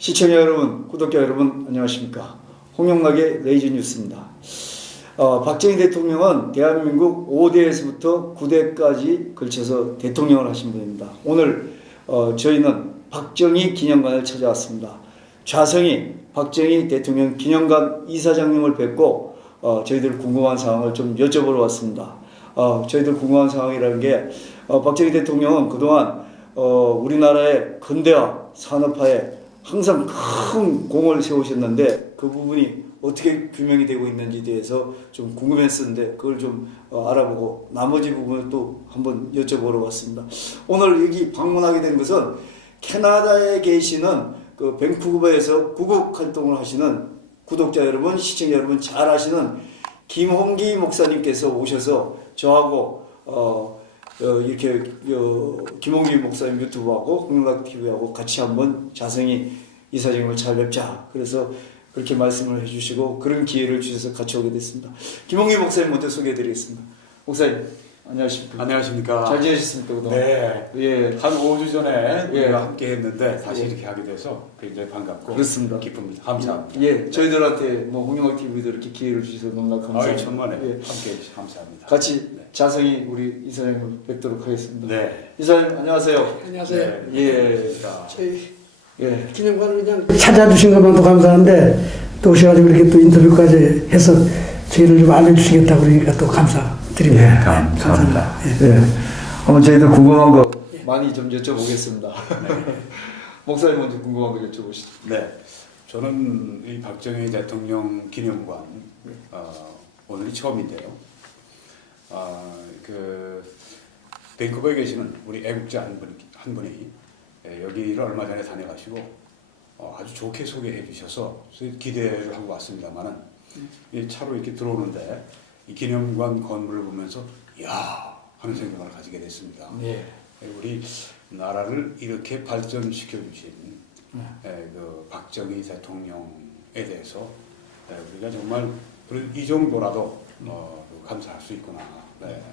시청자 여러분, 구독자 여러분 안녕하십니까. 홍영락의 레이저 뉴스입니다. 박정희 대통령은 대한민국 5대에서부터 9대까지 걸쳐서 대통령을 하신 분입니다. 오늘 저희는 박정희 기념관을 찾아왔습니다. 좌성이 박정희 대통령 기념관 이사장님을 뵙고 저희들 궁금한 사항을 좀 여쭤보러 왔습니다. 저희들 궁금한 상황이라는 게 박정희 대통령은 그동안 우리나라의 근대화 산업화에 항상 큰 공을 세우셨는데 그 부분이 어떻게 규명이 되고 있는지에 대해서 좀 궁금했었는데 그걸 좀 알아보고 나머지 부분을 또 한번 여쭤보러 왔습니다. 오늘 여기 방문하게 된 것은 캐나다에 계시는 그 밴쿠버에서 구국 활동을 하시는 구독자 여러분, 시청자 여러분 잘 아시는 김홍기 목사님께서 오셔서 저하고 이렇게 김홍기 목사님 유튜브하고 홍영락 TV하고 같이 한번 자성이 이사장님을 잘 뵙자. 그래서 그렇게 말씀을 해주시고 그런 기회를 주셔서 같이 오게 됐습니다. 김홍기 목사님 먼저 소개해드리겠습니다. 목사님 안녕하십니까? 안녕하십니까? 잘 지내셨습니까? 그동안? 네. 예. 한 5주 전에 예. 우리가 함께 했는데 다시 예. 이렇게 하게 돼서 굉장히 반갑고 그렇습니다. 기쁩니다. 감사합니다. 예. 저희들한테 뭐 홍영학 TV도 이렇게 기회를 주셔서 너무나 감사합니다. 천만에 예. 함께 해주셔서 감사합니다. 같이 네. 자성이 우리 이사장님을 뵙도록 하겠습니다. 네. 이사장님 안녕하세요. 안녕하세요. 네. 예. 저희 예. 기념관을 그냥 찾아주신 것만도 감사한데 또 오셔가지고 이렇게 또 인터뷰까지 해서 저희를 좀 알려주시겠다고 그러니까 또 감사드립니다. 네, 감사합니다. 예. 한번 저희들 궁금한 거 많이 좀 여쭤보겠습니다. 네. 목사님 먼저 궁금한 거 여쭤보시죠. 네. 저는 이 박정희 대통령 기념관 오늘이 처음인데요. 그 밴쿠버에 계시는 우리 애국자 한 분이 여기를 얼마 전에 다녀가시고 아주 좋게 소개해 주셔서 기대를 하고 왔습니다만은 이 차로 이렇게 들어오는데 이 기념관 건물을 보면서 이야 하는 생각을 가지게 됐습니다. 예. 우리 나라를 이렇게 발전시켜 주신 그 박정희 대통령에 대해서 우리가 정말 이 정도라도 감사할 수 있구나,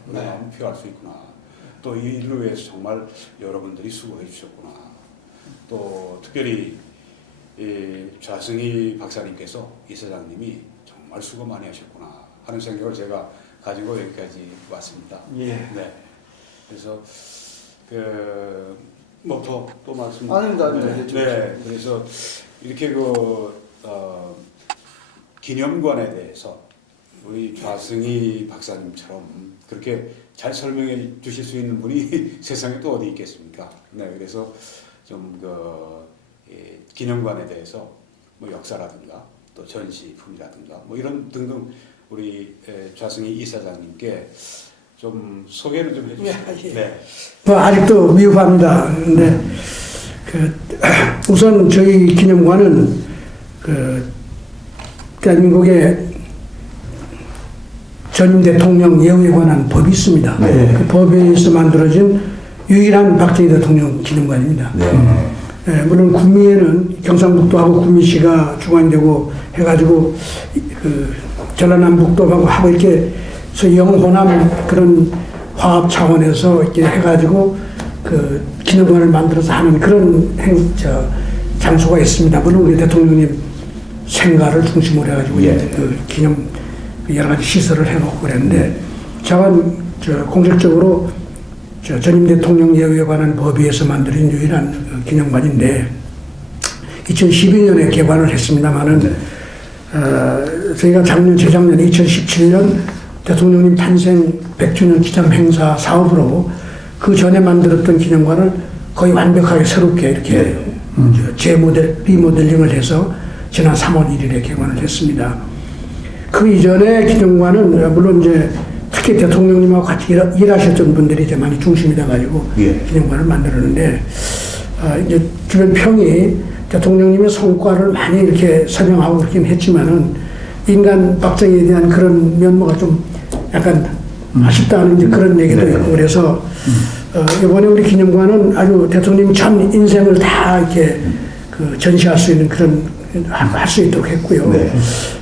우리 마음 표할 수 있구나. 또 이 일을 위해서 정말 여러분들이 수고해 주셨구나. 또 특별히 이 좌승희 박사님께서 이사장님이 정말 수고 많이 하셨구나 하는 생각을 제가 가지고 여기까지 왔습니다. 예. 네. 그래서 또 말씀. 아닙니다. 네. 그래서 이렇게 기념관에 대해서 우리 좌승희 박사님처럼 그렇게 잘 설명해 주실 수 있는 분이 세상에 또 어디 있겠습니까? 네. 그래서 좀 기념관에 대해서 뭐 역사라든가 또 전시품이라든가 뭐 이런 등등 우리 좌승희 이사장님께 좀 소개를 좀 해주시죠. 예. 네. 뭐 아직도 미흡합니다. 근데 우선 저희 기념관은 대한민국의 전임 대통령 예우에 관한 법이 있습니다. 네. 그 법에 의해서 만들어진 유일한 박정희 대통령 기념관입니다. 네. 물론 구미에는 경상북도하고 구미시가 주관되고 해가지고 그 전라남북도하고 하고 이렇게 영호남 그런 화합 차원에서 이렇게 해가지고 그 기념관을 만들어서 하는 그런 장소가 있습니다. 물론 우리 대통령님 생가를 중심으로 해가지고 그 기념 여러 가지 시설을 해놓고 그랬는데 제가 공식적으로 전임 대통령 예우에 관한 법에 의해서 만들어진 유일한 기념관인데 2012년에 개관을 했습니다만은 저희가 재작년 2017년 대통령님 탄생 100주년 기념 행사 사업으로 그 전에 만들었던 기념관을 거의 완벽하게 새롭게 이렇게 리모델링을 해서 지난 3월 1일에 개관을 했습니다. 그 이전에 기념관은 물론 이제 특히 대통령님하고 같이 일하셨던 분들이 이제 많이 중심이 돼가지고 기념관을 만들었는데 이제 주변 평이 대통령님의 성과를 많이 이렇게 설명하고 그렇긴 했지만은 인간 박정희에 대한 그런 면모가 좀 약간 아쉽다는 이제 그런 얘기도 있고 그래서 이번에 우리 기념관은 아주 대통령 전 인생을 다 이렇게 전시할 수 있는 그런 할 수 있도록 했고요.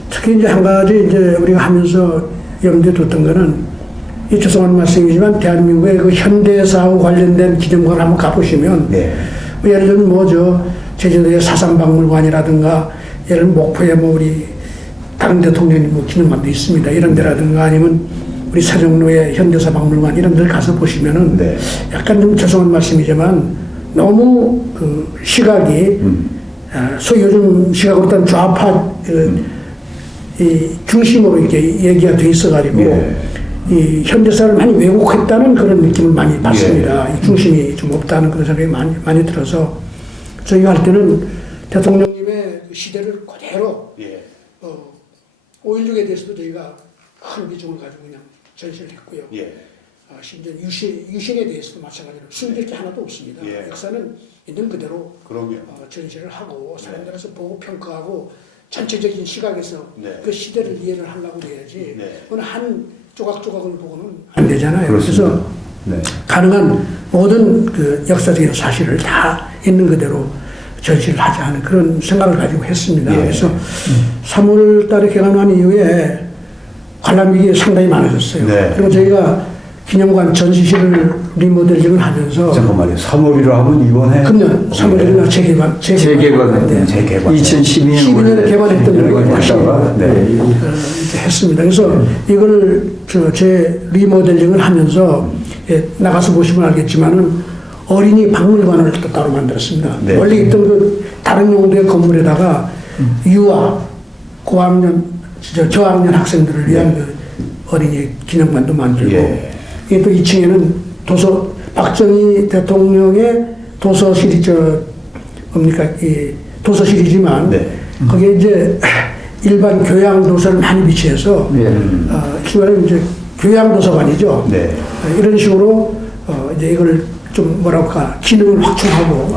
특히 이제 한 가지 이제 우리가 하면서 염두에 뒀던 거는 이 죄송한 말씀이지만 대한민국의 그 현대사하고 관련된 기념관 한번 가보시면 뭐 예를 들면 제주도의 사상박물관이라든가 예를 목포에 뭐 우리 다른 대통령님 뭐 기념관도 있습니다. 이런 데라든가 아니면 우리 세종로의 현대사 박물관 이런 데를 가서 보시면은 네. 약간 좀 죄송한 말씀이지만 너무 그 시각이 소위 요즘 시각으로 따른 좌파 이 중심으로 이렇게 얘기가 돼 있어가지고 예. 이 현대사를 많이 왜곡했다는 그런 느낌을 많이 받습니다. 이 중심이 좀 없다는 그런 생각이 많이 들어서 저희가 할 때는 대통령님의 그 시대를 그대로 예. 5.16에 대해서도 저희가 큰 비중을 가지고 그냥 전시를 했고요. 예. 심지어 유신에 대해서도 마찬가지로 숨길 게 하나도 없습니다. 예. 역사는 있는 그대로 그럼요. 전시를 하고 사람들에서 보고 평가하고 전체적인 시각에서 네. 그 시대를 이해를 하려고 해야지 네. 어느 한 조각조각을 보고는 안 되잖아요. 그렇습니다. 그래서 네. 가능한 모든 그 역사적인 사실을 다 있는 그대로 전시를 하자 하는 그런 생각을 가지고 했습니다. 예. 그래서 3월 달에 개관한 이후에 관람객이 상당히 많아졌어요. 네. 그리고 저희가 기념관 전시실을 리모델링을 하면서 잠깐만요. 3월이라 하면 이번에 금년 3월에 재개관 재개관. 12년에 개관했던 걸 다시 네. 이렇게 했습니다. 그래서 이걸 제 리모델링을 하면서 나가서 보시면 알겠지만은 어린이 박물관을 또 따로 만들었습니다. 네. 원래 있던 그 다른 용도의 건물에다가 유아 고학년 저학년 학생들을 위한 그 어린이 기념관도 만들고 예. 이게 또 2층에는 박정희 대통령의 도서실이 이 도서실이지만 네. 거기에 이제 일반 교양 도서를 많이 비치해서 이번에 이제 교양 도서관이죠. 네. 이런 식으로 이제 이걸 좀 뭐랄까 기능을 확충하고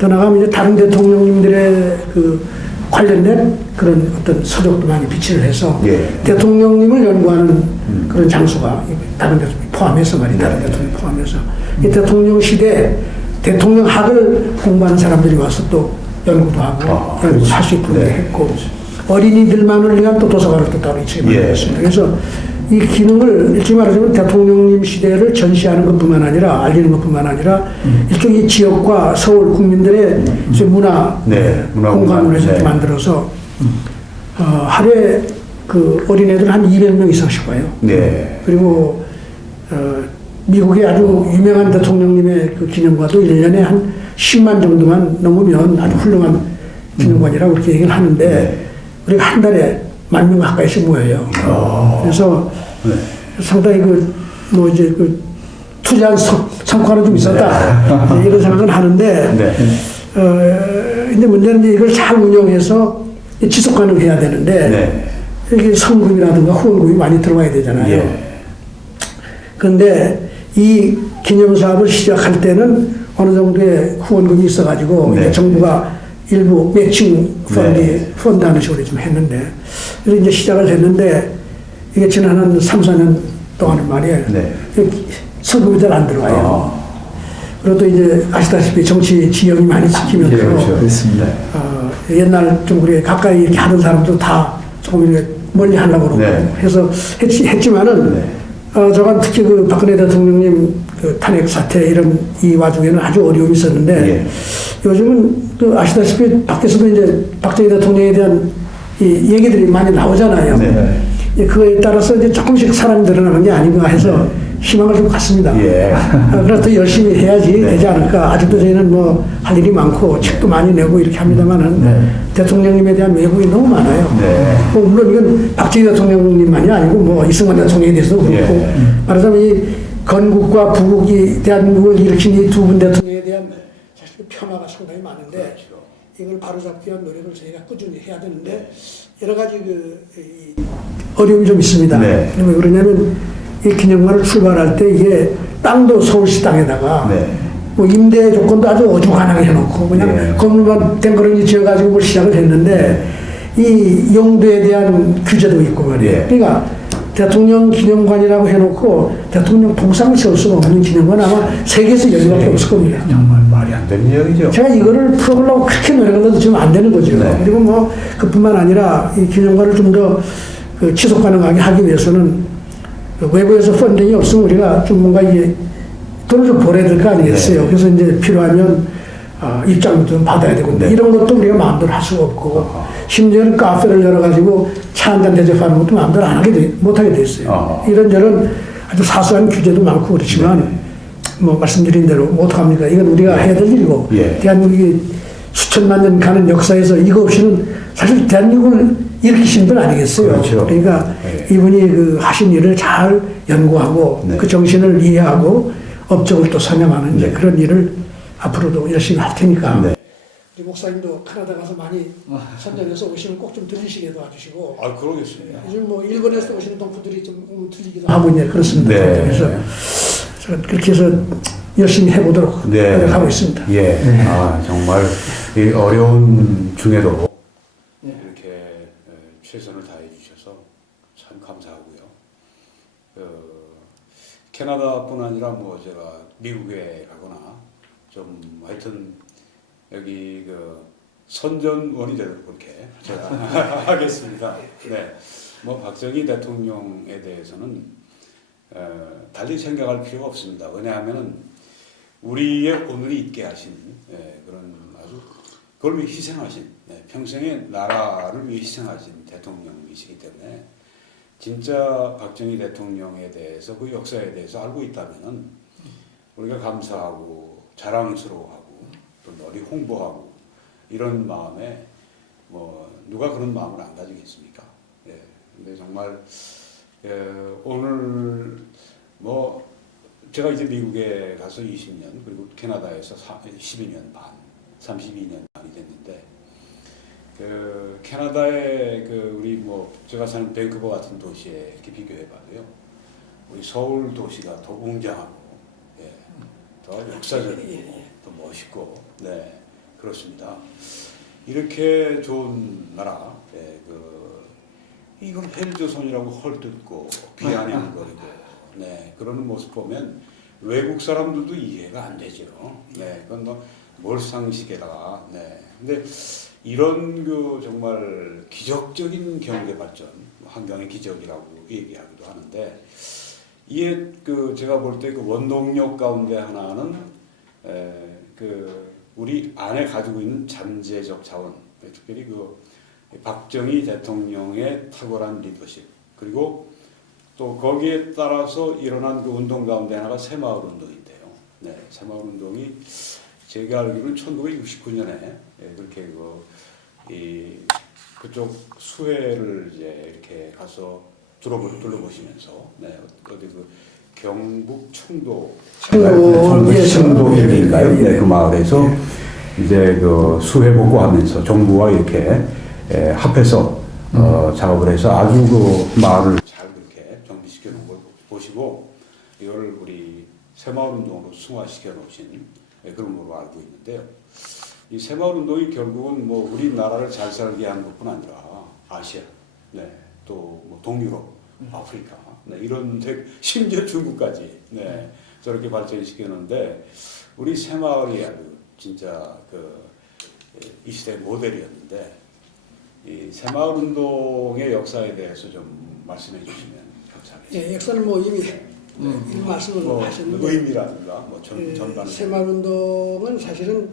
더 나가면 이제 다른 대통령님들의 그 관련된 그런 어떤 서적도 많이 비치를 해서 예. 대통령님을 연구하는 그런 장소가 다른 대통령 포함해서 말이에요. 다른 대통령 포함해서 이 대통령 시대 대통령학을 공부하는 사람들이 와서 또 연구도 하고 연구할 수 있도록 네. 했고 어린이들만을 위한 또 도서관을 또 따로 이쪽에 만들었습니다. 그래서 이 기능을 일찍 말하자면 대통령님 시대를 전시하는 것뿐만 아니라 알리는 것뿐만 아니라 일종의 지역과 서울 국민들의 문화 공간으로 해서 네. 만들어서 하루에 그 어린애들 한 200명 이상씩 와요. 네. 그리고 미국의 아주 유명한 대통령님의 그 기념관도 1년에 한 10만 정도만 넘으면 아주 훌륭한 기념관이라고 그렇게 얘기를 하는데 네. 우리가 한 달에 10,000명 가까이씩 모여요. 그래서 네. 상당히 뭐 이제 투자한 성과는 좀 있었다. 네. 이런 생각은 하는데, 네. 근데 문제는 이제 이걸 잘 운영해서 지속 가능해야 되는데, 네. 이게 성금이라든가 후원금이 많이 들어와야 되잖아요. 예. 그런데 이 기념사업을 시작할 때는 어느 정도의 후원금이 있어가지고 네. 이제 정부가 일부 매칭 펀드 하는 식으로 좀 했는데, 그래서 이제 시작을 했는데, 이게 지난 한 3, 4년 동안은 말이에요. 네. 성금이 잘 안 들어와요. 그리고 또 이제 아시다시피 정치 지형이 많이 찍히면서, 그렇습니다. 옛날 좀 그래 가까이 이렇게 하던 사람도 다 조금 이렇게 멀리 하려고 그러고 네. 해서 했지만은, 네. 저가 특히 그 박근혜 대통령님 그 탄핵 사태 이런 이 와중에는 아주 어려움이 있었는데, 예. 요즘은 그 아시다시피 밖에서도 이제 박정희 대통령에 대한 이 얘기들이 많이 나오잖아요. 네. 그거에 따라서 이제 조금씩 사람이 늘어나는 게 아닌가 해서 희망을 좀 갖습니다. 예. 그래서 더 열심히 해야지 네. 되지 않을까. 아직도 저희는 뭐 할 일이 많고 책도 많이 내고 이렇게 합니다만은 대통령님에 대한 외국이 너무 많아요. 네. 뭐 물론 이건 박정희 대통령님만이 아니고 뭐 이승만 대통령에 대해서도 그렇고 예. 말하자면 이 건국과 부국이 대한민국을 일으킨 이 두 분 대통령에 대한 사실 폄하가 상당히 많은데 이걸 바로잡기 위한 노력을 저희가 꾸준히 해야 되는데 여러 가지 이 어려움이 좀 있습니다. 네. 왜 그러냐면 이 기념관을 출발할 때 이게 땅도 서울시 땅에다가 네. 뭐 임대 조건도 아주 어중간하게 해놓고 그냥 네. 건물만 댕그러니 지어가지고 뭘 시작을 했는데 이 용도에 대한 규제도 있고 말이에요. 네. 그러니까 대통령 기념관이라고 해놓고 대통령 동상을 세울 수가 없는 기념관 아마 세계에서 여기밖에 없을 겁니다. 정말 말이 안 되는 이야기죠. 제가 이거를 풀어보려고 그렇게 노력을 해도 지금 안 되는 거죠. 네. 그리고 뭐 그뿐만 아니라 이 기념관을 좀 더 지속 가능하게 하기 위해서는 외부에서 펀딩이 없으면 우리가 좀 뭔가 이게 돈을 좀 벌어야 될 거 아니겠어요. 네. 그래서 이제 필요하면 입장도 좀 받아야 되고 네. 이런 것도 우리가 마음대로 할 수가 없고 심지어는 카페를 열어가지고 차 한잔 대접하는 것도 마음대로 못하게 돼 있어요. 이런저런 아주 사소한 규제도 많고 그렇지만 뭐 말씀드린 대로 뭐 어떡합니까? 이건 우리가 해야 될 일이고 예. 대한민국이 수천만 년 가는 역사에서 이거 없이는 사실 대한민국을 일으키신 분 아니겠어요? 그렇죠. 그러니까 예. 이분이 그 하신 일을 잘 연구하고 네. 그 정신을 이해하고 업적을 또 선양하는 이제 네. 그런 일을 앞으로도 열심히 할 테니까 네. 우리 목사님도 캐나다 가서 많이 선전해서 오시면 꼭 좀 들리시게 도와주시고 아, 그러겠습니다. 요즘 뭐 일본에서 오시는 동포들이 좀 들리기도 하고 이제 그렇습니다. 네. 그래서 제가 그렇게 해서 열심히 해보도록 네. 노력하고 있습니다. 예. 아, 정말 이 어려운 중에도 이렇게 최선을 다해 주셔서 참 감사하고요. 캐나다뿐 아니라 뭐 제가 미국에 가거나 좀 하여튼 여기 그 선전원이 되도록 그렇게 제가 하겠습니다. 네, 뭐 박정희 대통령에 대해서는 달리 생각할 필요가 없습니다. 왜냐하면은 우리의 오늘이 있게 하신 그런 아주 그걸 위해 희생하신 평생의 나라를 위해 희생하신 대통령이시기 때문에 진짜 박정희 대통령에 대해서 그 역사에 대해서 알고 있다면은 우리가 감사하고 자랑스러워하고 또 널리 홍보하고 이런 마음에 뭐 누가 그런 마음을 안 가지겠습니까? 예. 근데 정말 오늘 뭐 제가 이제 미국에 가서 20년 그리고 캐나다에서 12년 반, 32년 반이 됐는데 그 캐나다의 그 우리 뭐 제가 사는 밴쿠버 같은 도시에 이렇게 비교해봐도요, 우리 서울 도시가 더 웅장하고 예, 더 역사적이고 더 멋있고 네 그렇습니다. 이렇게 좋은 나라, 예, 이건 헬조선이라고 헐뜯고 비아냥거리고 네 그러는 모습 보면 외국 사람들도 이해가 안 되죠. 네, 그건 뭐 몰상식에다가 네. 근데 이런 그 정말 기적적인 경제 발전, 환경의 기적이라고 얘기하기도 하는데 이에 그 제가 볼 때 그 원동력 가운데 하나는 그 우리 안에 가지고 있는 잠재적 자원, 특별히 그 박정희 대통령의 탁월한 리더십, 그리고 또 거기에 따라서 일어난 그 운동 가운데 하나가 새마을 운동인데요. 네, 새마을 운동이 제가 알기로는 1969년에 그렇게 그쪽 수해를 이제 이렇게 가서 둘러보시면서 네, 어디 그 경북 청도 청도인가요? 네, 그 마을에서 이제 그 수해 복구하면서 정부와 이렇게 합해서 작업을 해서 아주 그 마을을 잘 그렇게 정비시켜 놓은 걸 보시고 이걸 우리 새마을 운동으로 승화시켜 놓으신 그런 걸로 알고 있는데요. 이 새마을 운동이 결국은 뭐 우리나라를 잘 살게 한 것뿐 아니라 아시아, 네, 또 뭐 동유럽, 아프리카, 네, 이런 데 심지어 중국까지 네, 저렇게 발전시켰는데 우리 새마을이 아주 진짜 이 시대의 모델이었는데 이 새마을 운동의 역사에 대해서 좀 말씀해 주시면 감사하겠습니다. 예, 역사는 뭐 이미 이 말씀을 뭐 하셨는데 의미라든가 뭐 전반 새마을운동은 사실은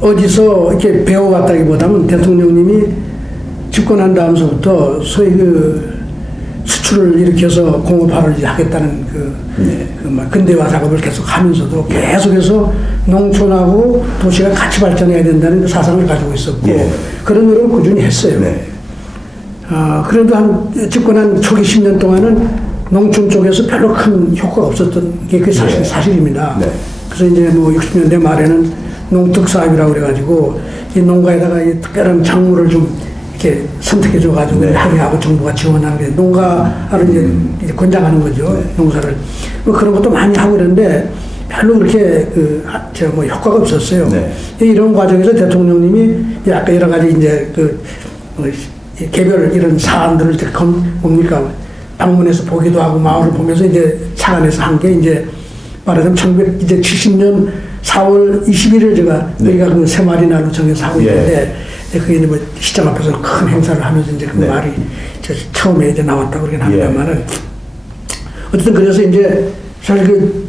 어디서 이렇게 배워왔다기보다는 대통령님이 집권한 다음서부터 소위 그 수출을 일으켜서 공업화를 하겠다는 그 근대화 작업을 계속 하면서도 계속해서 농촌하고 도시가 같이 발전해야 된다는 그 사상을 가지고 있었고 그런 노력을 꾸준히 했어요. 네. 그래도 한 집권한 초기 10년 동안은 농촌 쪽에서 별로 큰 효과가 없었던 게 그게 사실입니다. 네. 그래서 이제 뭐 60년대 말에는 농특사업이라고 그래가지고 이 농가에다가 이 특별한 작물을 좀 이렇게 선택해줘가지고 하게 하고 정부가 지원하는 게 농가를 이제 권장하는 거죠. 농사를. 뭐 그런 것도 많이 하고 그랬는데 별로 그렇게 뭐 효과가 없었어요. 네. 이런 과정에서 대통령님이 이제 아까 여러 가지 이제 개별 이런 사안들을 이제 뭡니까 방문해서 보기도 하고 마을을 보면서 이제 착안해서 한 게 이제 말하자면 1970년 4월 21일 제가 여기가 그 새마을이 날로 정해서 하고 있는데 그게 뭐 시장 앞에서 큰 행사를 하면서 이제 그 말이 처음에 이제 나왔다고 그러긴 합니다만은 어쨌든 그래서 이제 사실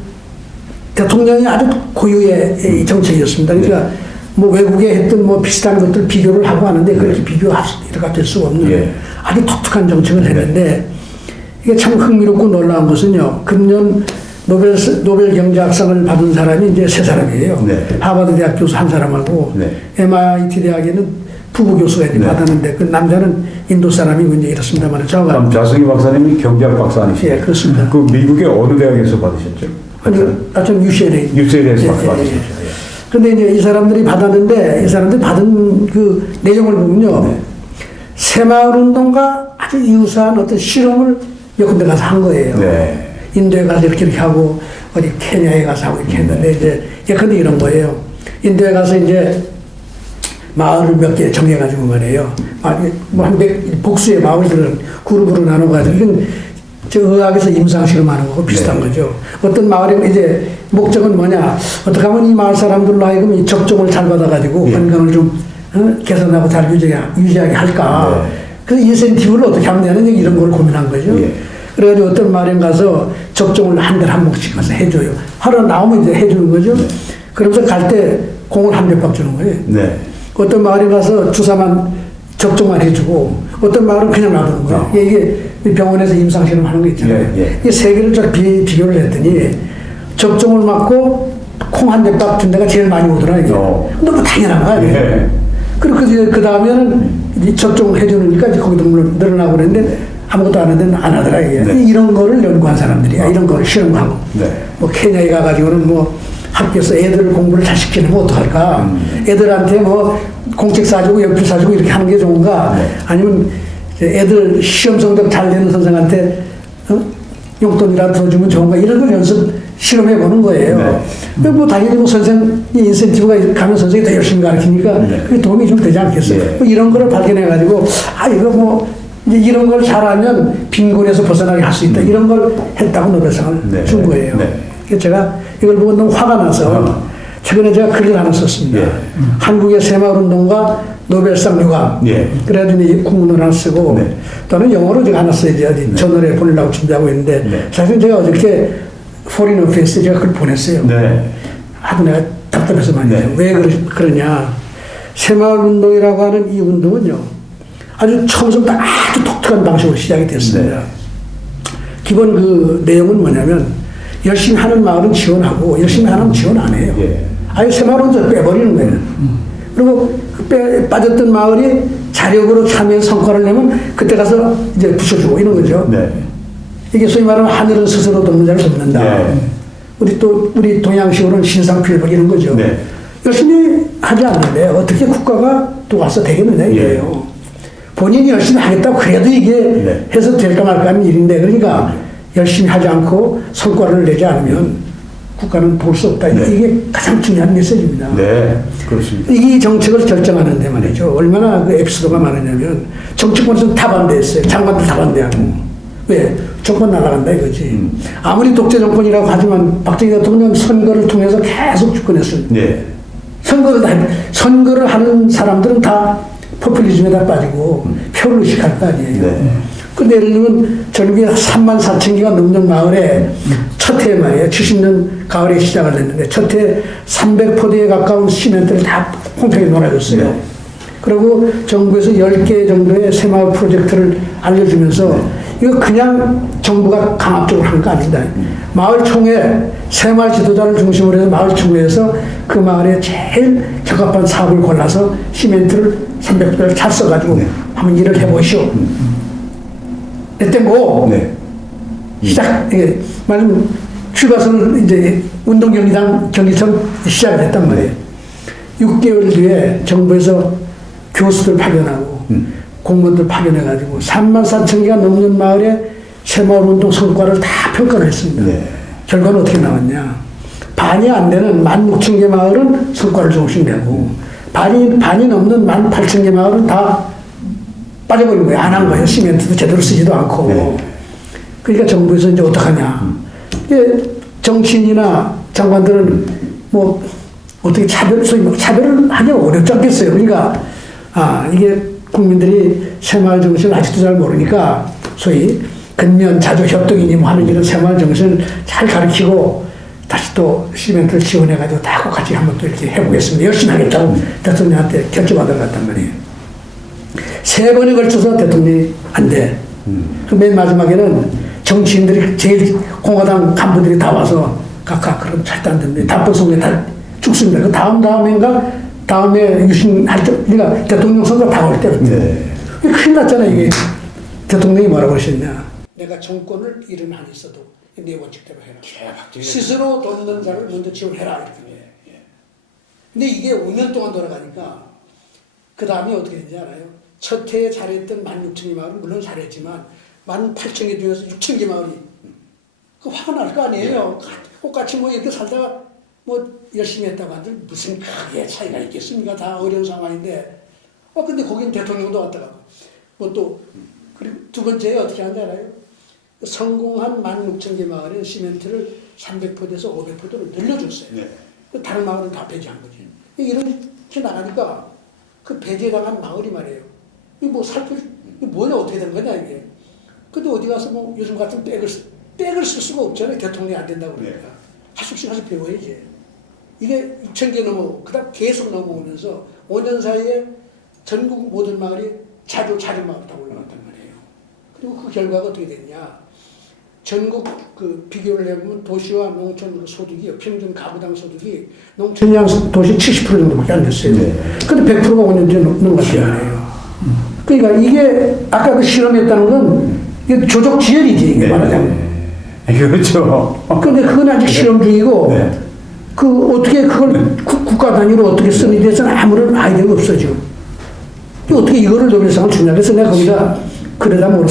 대통령이 아주 고유의 이 정책이었습니다. 그러니까 뭐 외국에 했던 뭐 비슷한 것들 비교를 하고 하는데 그렇게 비교가 될 수가 없는 아주 독특한 정책을 했는데 이게 참 흥미롭고 놀라운 것은요. 금년 노벨 경제학상을 받은 사람이 이제 3사람이에요. 하버드 대학 교수 1사람하고 MIT 대학에는 부부 교수가 이제 받았는데 그 남자는 인도 사람이고 이제 이렇습니다만 그럼 자승희 박사님이 경제학 박사 아니시죠? 예, 그렇습니다. 그 미국의 어느 대학에서 받으셨죠? 전 UCLA. UCLA에서 예, 받으셨죠. 그런데 이제 이 사람들이 받았는데 이 사람들이 받은 그 내용을 보면요. 새마을운동과 아주 유사한 어떤 실험을 몇 군데 가서 한 거예요. 인도에 가서 이렇게 하고 어디 케냐에 가서 하고 이렇게 했는데 이제 예컨대 이런 거예요. 인도에 가서 이제 마을을 몇 개 정해가지고 말이에요. 뭐한 복수의 마을들을 그룹으로 나눠가지고 이건 저 의학에서 임상 실험하는 거고 비슷한 거죠. 어떤 마을에 이제 목적은 뭐냐? 어떻게 하면 이 마을 사람들로 하여금 이 접종을 잘 받아가지고 건강을 좀 개선하고 잘 유지하게 할까? 그래서 인센티브를 어떻게 하면 되는 이런 걸 고민한 거죠. 그래가지고 어떤 마을에 가서 접종을 한 달에 한 번씩 가서 해줘요. 하루 나오면 이제 해주는 거죠. 그러면서 갈 때 공을 한 몇 박 주는 거예요. 어떤 마을에 가서 주사만 접종만 해주고 어떤 마을은 그냥 놔두는 거예요. 이게 병원에서 임상실험 하는 거 있잖아요. 이 세 개를 쫙 비교를 했더니 접종을 맞고 콩 한 몇 박 준 데가 제일 많이 오더라. 이게. 너무 당연한 거 아니에요. 그리고 그 다음에는 접종을 해주니까 이제 거기도 물론 늘어나고 그랬는데 아무것도 안 하는데 안 하더라. 이게. 이런 거를 연구한 사람들이야. 이런 거를 실험하고. 뭐 케냐에 가가지고는 뭐 학교에서 애들 공부를 잘 시키면 어떡할까? 애들한테 뭐 공책 사주고 연필 사주고 이렇게 하는 게 좋은가? 아니면 애들 시험 성적 잘 내는 선생한테 용돈이라도 더 주면 좋은가? 이런 걸 연습 실험해 보는 거예요. 뭐 당연히 뭐 선생이 인센티브가 가면 선생이 더 열심히 가르치니까 그게 도움이 좀 되지 않겠어요? 뭐 이런 거를 발견해 가지고 이거 뭐 이제 이런 걸 잘하면 빈곤에서 벗어나게 할 수 있다. 이런 걸 했다고 노벨상을 준 거예요. 그래서 제가 이걸 보고 너무 화가 나서 최근에 제가 글을 하나 썼습니다. 한국의 새마을운동과 노벨상 유감. 그래가지고 이 국문을 하나 쓰고 또는 영어로 제가 하나 써야지 어디 저널에 보내려고 준비하고 있는데 사실 제가 어저께 포린 오피스 제가 그걸 보냈어요. 하도 내가 답답해서 말이죠. 왜 그러냐. 새마을운동이라고 하는 이 운동은요. 아주 처음부터 아주 독특한 방식으로 시작이 됐습니다. 기본 그 내용은 뭐냐면 열심히 하는 마을은 지원하고 열심히 안 하면 지원 안 해요. 아예 새마을운동을 빼버리는 거예요. 그리고 그 빠졌던 마을이 자력으로 참여해서 성과를 내면 그때 가서 이제 붙여주고 이런 거죠. 이게 소위 말하면 하늘은 스스로 돕는 자를 돕는다. 우리 동양식으로는 신상필복 이런 거죠. 열심히 하지 않는데 어떻게 국가가 도와서 되겠느냐 이거예요. 본인이 열심히 하겠다고 그래도 이게 해서 될까 말까 하는 일인데 그러니까 열심히 하지 않고 성과를 내지 않으면 국가는 볼 수 없다. 이게 가장 중요한 메시지입니다. 그렇습니다. 이 정책을 결정하는데 말이죠. 얼마나 그 에피소드가 많으냐면 정치권에서 다 반대했어요. 장관들 다 반대하고. 왜? 정권 날아간다 이거지. 아무리 독재 정권이라고 하지만 박정희 대통령 선거를 통해서 계속 집권했습니다. 선거를 하는 사람들은 다 포퓰리즘에다 빠지고 표를 의식할 거 아니에요. 근데 예를 들면 전국에 34,000개가 넘는 마을에 첫 해 말이에요. 70년 가을에 시작을 했는데 첫 해 300포대에 가까운 시멘트를 다 홈페이지에 놓아줬어요. 그리고 정부에서 10개 정도의 새마을 프로젝트를 알려주면서 이거 그냥 정부가 강압적으로 한 거 아니다. 마을총회, 새마을 지도자를 중심으로 해서 마을총회에서 그 마을에 제일 적합한 사업을 골라서 시멘트를 300포대를 잘 써가지고 한번 일을 해보시오. 그때고 시작. 이게 말하면 출발선을 이제 운동경기장 경기처럼 시작을 했단 말이에요. 6개월 뒤에 정부에서 교수들 파견하고 공무원들 파견해가지고 34,000개가 넘는 마을에 새마을운동 성과를 다 평가를 했습니다. 결과는 어떻게 나왔냐. 반이 안 되는 16,000개 마을은 성과를 조금씩 내고 반이 넘는 18,000개 마을은 다 빠져버린 거예요. 안 한 거예요. 시멘트도 제대로 쓰지도 않고. 그러니까 정부에서 이제 어떡하냐. 정치인이나 장관들은 뭐 어떻게 차별을 하기 어렵지 않겠어요. 그러니까 이게 국민들이 새마을 정신을 아직도 잘 모르니까 소위 근면 자주 협동이니 뭐 하는 이런 새마을 정신을 잘 가르치고 다시 또 시멘트를 지원해가지고 다 같이 한번 또 이렇게 해보겠습니다. 열심히 하겠다고 대통령한테 결정받아 갔단 말이에요. 3번에 걸쳐서 대통령이 안 돼. 그 맨 마지막에는 정치인들이 제일 공화당 간부들이 다 와서 각각 그럼 절대 안 됩니다. 단번 선거에 다 죽습니다. 그 다음에 유신할 때, 그러니까 대통령 선거 다 올 때. 네. 큰일 났잖아, 이게. 대통령이 뭐라고 하셨냐. 내가 정권을 잃은 한이 있어도 네 원칙대로 해라. 스스로 돈 있는 자를 먼저 지원해라. 이렇게. 근데 이게 5년 동안 돌아가니까 그 다음에 어떻게 된지 알아요? 첫 해에 잘했던 16,000개 마을은 물론 잘했지만 18,000개 중에서 6,000개 마을이 그 화가 날 거 아니에요. 똑같이 뭐 이렇게 살다가 뭐 열심히 했다고 한들 무슨 크게 차이가 있겠습니까? 다 어려운 상황인데 근데 거긴 대통령도 왔다가 뭐 또 그리고 두 번째에 어떻게 하는지 알아요? 성공한 16,000개 마을에 시멘트를 300포대에서 500포대로 늘려줬어요. 네. 다른 마을은 다 배제한 거지. 이렇게 나가니까 그 배제당한 마을이 말이에요. 이거 뭐 이거 뭐냐, 어떻게 된 거냐, 이게. 근데 어디 가서 뭐 요즘 같은 백을 쓸 수가 없잖아요. 대통령이 안 된다고 그러니까. 네. 하숙씩 가서 배워야지. 이게 2,000개 그 다음 계속 넘어오면서 5년 사이에 전국 모든 마을이 자주 마을 다 올라갔단 말이에요. 그리고 그 결과가 어떻게 됐냐. 전국 그 비교를 해보면 도시와 농촌 소득이 평균 가구당 소득이 농촌이랑 도시 70% 정도밖에 안 됐어요. 근데 100%가 5년 뒤에 넘어갔단 말이에요. 그러니까 이게 아까 그 실험했다는 건 이게 조적 지연이지, 이게 말하자면. 그렇죠. 근데 그건 아직 실험 중이고 그 어떻게 그걸 국가 단위로 어떻게 쓰는 데 대해서는 아무런 아이디어가 없어 지금. 어떻게 이거를 노벨상을 주냐. 그래서 내가 거기다 그래다 뭐라고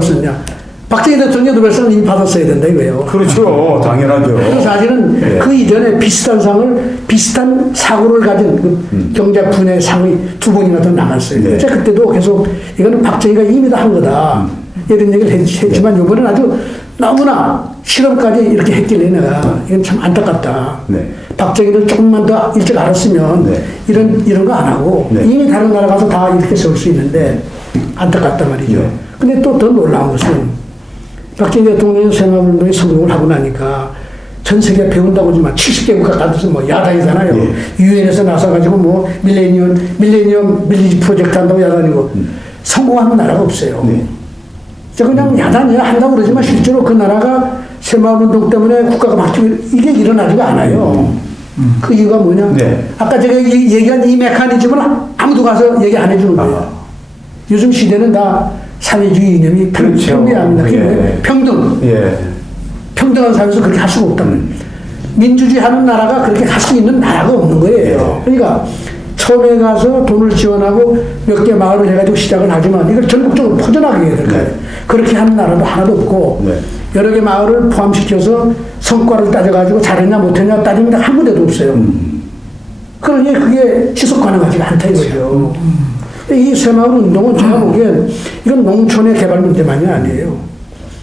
썼냐. 박정희 대통령 노벨상을 이미 받았어야 된다 이거예요. 그렇죠. 당연하죠. 그래서 사실은 그 이전에 비슷한 사고를 가진 그 경제 분야의 상이 2번이나 더 나갔어요. 제가 그때도 계속 이거는 박정희가 이미 다 한 거다. 이런 얘기를 했지만 이번엔 아주 너무나 실험까지 이렇게 했길래 내가 이건 참 안타깝다. 박정희를 조금만 더 일찍 알았으면 이런 거 안 하고 이미 다른 나라 가서 다 이렇게 세울 수 있는데 안타깝단 말이죠. 근데 또 더 놀라운 것은 박정희 대통령이 새마을운동에 성공을 하고 나니까 전 세계 배운다고 하지만 70개국 가까이서 뭐 야단이잖아요. 유엔에서 나서가지고 뭐 밀레니엄 빌리지 프로젝트 한다고 야단이고 성공하는 나라가 없어요. 그냥 야단이야 한다고 그러지만 실제로 그 나라가 새마을운동 때문에 국가가 바뀌고 이게 일어나지가 않아요. 그 이유가 뭐냐? 아까 제가 얘기한 이 메커니즘을 아무도 가서 얘기 안 해주는 거예요. 요즘 시대는 다 사회주의 이념이 평등합니다. 그게 뭐예요? 평등. 평등한 사회에서 그렇게 할 수가 없다는. 민주주의 하는 나라가 그렇게 할 수 있는 나라가 없는 거예요. 그러니까 처음에 가서 돈을 지원하고 몇 개 마을을 해가지고 시작을 하지만 이걸 전국적으로 퍼져나가게 해야 될 거예요. 그렇게 하는 나라도 하나도 없고 여러 개 마을을 포함시켜서 성과를 따져가지고 잘했냐 못했냐 따지는 데 한 군데도 없어요. 그러니 그게 지속 가능하지가 않다 이거죠. 이 새마을운동은 제가 보기엔 이건 농촌의 개발 문제만이 아니에요.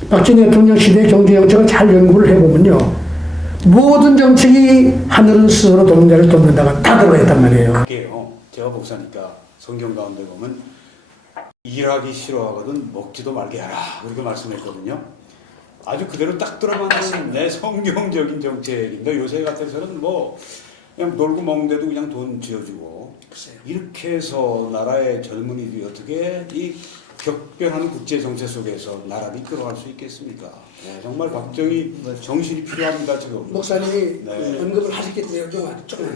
박정희 대통령 시대 경제정책을 잘 연구를 해보면요. 모든 정책이 하늘은 스스로 동자를 돕는다가 다 들어가 있단 말이에요. 그게요. 제가 목사니까 성경 가운데 보면 일하기 싫어하거든 먹지도 말게 하라 그렇게 말씀했거든요. 아주 그대로 딱 들어맞는 내 성경적인 정책인데 요새 같아서는 뭐 그냥 놀고 먹는데도 그냥 돈 쥐어주고 이렇게 해서 나라의 젊은이들이 어떻게 이 격변하는 국제 정세 속에서 나라를 이끌어갈 수 있겠습니까? 정말 박정희 정신이 필요합니다 지금. 목사님이 언급을 하셨기 때문에 조금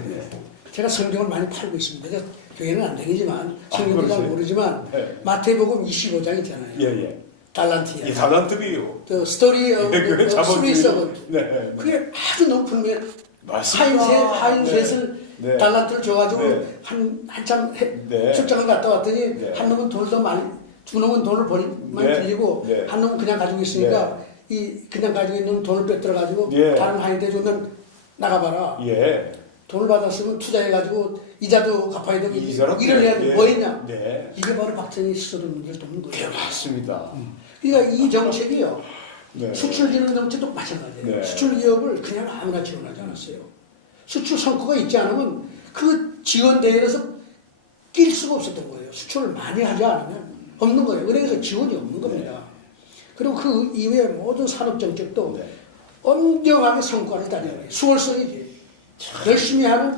제가 성경을 많이 팔고 있습니다. 제가 교회는 안 다니지만 성경도 잘 모르지만 마태복음 25장 있잖아요. 달란트야. 달란트비요. The story of the three servants. 그게 아주 높은 면 하인셋을 달란트를 줘가지고 한참 출장을 갔다 왔더니 한 놈은 돈을 더 많이 두 놈은 돈을 많이 빌리고 한 놈은 그냥 가지고 있으니까 이 그냥 가지고 있는 돈을 뺏들어가지고 다른 하인한테 주면 나가봐라. 돈을 받았으면 투자해가지고 이자도 갚아야 되고 일을 해야 뭐 했냐. 이게 바로 박정희 시소득 문제를 돕는 거예요. 맞습니다. 그러니까 이 정책이요. 수출 지원 정책도 마찬가지예요. 수출 기업을 그냥 아무나 지원하지 않았어요. 수출 성과가 있지 않으면 그 지원 대회에서 낄 수가 없었던 거예요. 수출을 많이 하지 않으면 없는 거예요. 그래서 지원이 없는 겁니다. 그리고 그 이후에 모든 산업 정책도 엄정하게 성과를 따내는 거예요. 수월성이지. 열심히 하는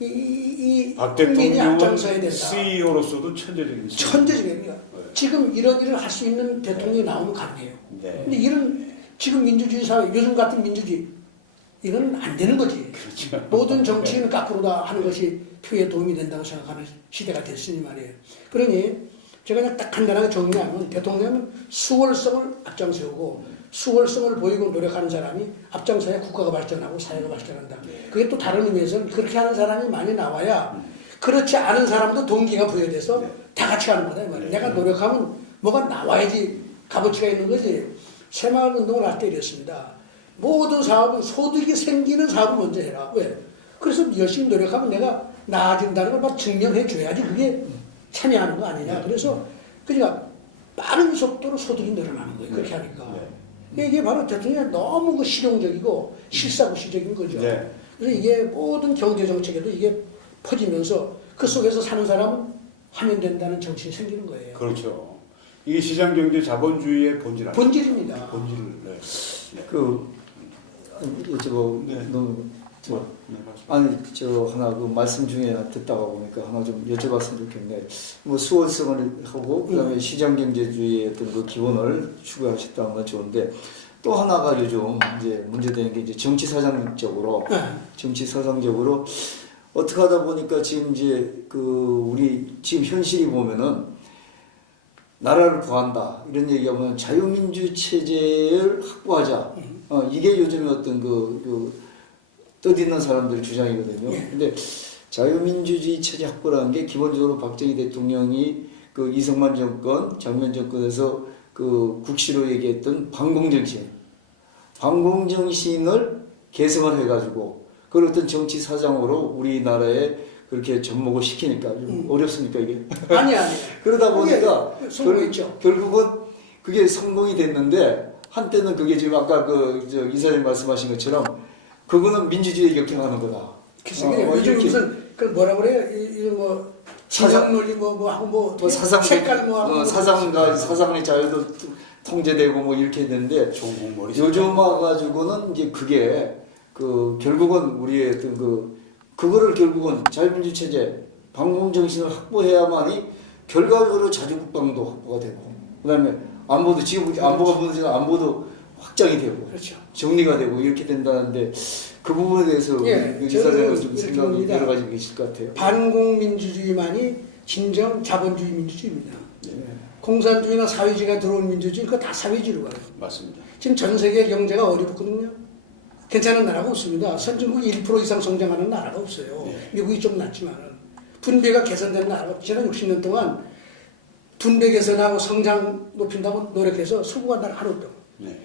이 박 국민이 대통령은 앞장서야 된다. CEO로서도 천재적인 천재적입니다. 지금 이런 일을 할 수 있는 대통령이 나오면 가능해요. 네. 근데 이런 지금 민주주의 사회, 요즘 같은 민주주의 이건 안 되는 거지. 그렇죠. 모든 정치인은 거꾸로 다 하는 것이 표에 도움이 된다고 생각하는 시대가 됐으니 말이에요. 그러니 제가 그냥 딱 간단하게 정리하면 대통령은 수월성을 앞장세우고 수월성을 보이고 노력하는 사람이 앞장서야 국가가 발전하고 사회가 발전한다. 그게 또 다른 의미에서는 그렇게 하는 사람이 많이 나와야 그렇지 않은 사람도 동기가 부여돼서 다 같이 가는 거다. 이 말이에요. 내가 노력하면 뭐가 나와야지 값어치가 있는 거지. 새마을운동을 할 때 이랬습니다. 모든 사업은 소득이 생기는 사업을 먼저 해라. 왜? 그래서 열심히 노력하면 내가 나아진다는 걸 막 증명해 줘야지 그게 참여하는 거 아니냐. 그래서 그러니까 빠른 속도로 소득이 늘어나는 거예요. 그렇게 하니까. 이게 바로 대통령이 너무 그 실용적이고 실사구시적인 거죠. 네. 그래서 이게 모든 경제 정책에도 이게 퍼지면서 그 속에서 사는 사람은 하면 된다는 정신이 생기는 거예요. 그렇죠. 이게 시장 경제 자본주의의 본질 아니에요? 본질입니다. 본질을. 네. 네. 네. 네, 아니 저 하나 그 말씀 중에 듣다가 보니까 하나 좀 여쭤봤으면 좋겠네. 뭐 수월성을 하고 그다음에 시장경제주의의 어떤 그 기본을 추구하셨다는 건 좋은데 또 하나가 요즘 이제 문제되는 게 이제 정치사상적으로 어떻게 하다 보니까 지금 이제 그 우리 지금 현실이 보면은 나라를 구한다 이런 얘기하면 자유민주 체제를 확보하자. 이게 요즘에 어떤 그 뜻있는 사람들의 주장이거든요. 근데 자유민주주의 체제 확보라는 게 기본적으로 박정희 대통령이 그 이승만 정권, 장면 정권에서 그 국시로 얘기했던 반공정신을 개성을 해가지고 그런 어떤 정치 사상으로 우리나라에 그렇게 접목을 시키니까 좀 어렵습니까 이게? 아니. 그러다 보니까 성공했죠. 결국은 그게 성공이 됐는데 한때는 그게 지금 아까 그 저 이사님 말씀하신 것처럼 그거는 민주주의에 격행하는 거다. 요즘 무슨 그 뭐라 그래요? 이거 뭐 진영 논리 뭐 하고 뭐 사상 색깔 뭐 하고 사상의 자유도 통제되고 뭐 이렇게 했는데 요즘 와가지고는 이제 그게 그 결국은 우리의 어떤 그거를 결국은 자유민주 체제 반공정신을 확보해야만이 결과적으로 자주국방도 확보가 되고 그다음에 안보도 지금 안보가 무너지는 안보도 확장이 되고 그렇죠. 정리가 되고 이렇게 된다는데 그 부분에 대해서 이사장은 좀 생각이 여러 가지 계실 것 같아요. 반공민주주의만이 진정 자본주의 민주주의입니다. 공산주의나 사회주의가 들어온 민주주의 그거 다 사회주의로 가요. 맞습니다. 지금 전 세계 경제가 어렵거든요. 괜찮은 나라가 없습니다. 선진국 1% 이상 성장하는 나라가 없어요. 미국이 좀 낫지만 분배가 개선된 나라가 지난 60년 동안 분배 개선하고 성장 높인다고 노력해서 성공한 나라 하나도 없다고.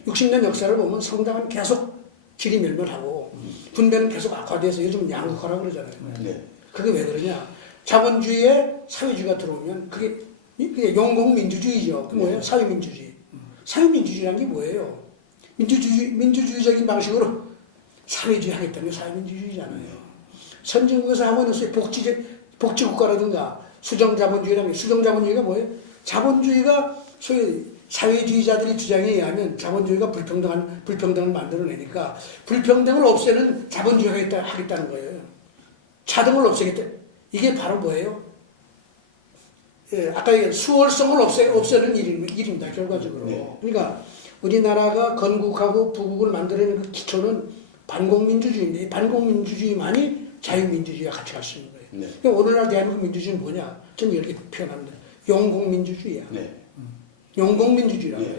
60년 역사를 보면 성장은 계속 질이 멸멸하고 분배는 계속 악화돼서 요즘 양극화라고 그러잖아요. 그게 왜 그러냐? 자본주의에 사회주의가 들어오면 그게 용공민주주의죠. 그 뭐예요? 사회민주주의. 사회민주주의라는 게 뭐예요? 민주주의적인 방식으로 사회주의 하겠다는 게 사회민주주의잖아요. 선진국에서 하고 있는 복지국가라든가 수정자본주의라는 게 수정자본주의가 뭐예요? 자본주의가 소위 사회주의자들의 주장에 의하면 자본주의가 불평등을 만들어내니까 불평등을 없애는 자본주의가 하겠다는 거예요. 차등을 없애겠다. 이게 바로 뭐예요? 아까 얘기한 수월성을 없애는 일입니다. 결과적으로. 그러니까 우리나라가 건국하고 부국을 만들어내는 그 기초는 반공민주주의인데 이 반공민주주의만이 자유민주주의와 같이 갈 수 있는 거예요. 그러니까 오늘날 대한민국 민주주의는 뭐냐? 저는 이렇게 표현합니다. 용공민주주의야. 용공민주주의라고 해요.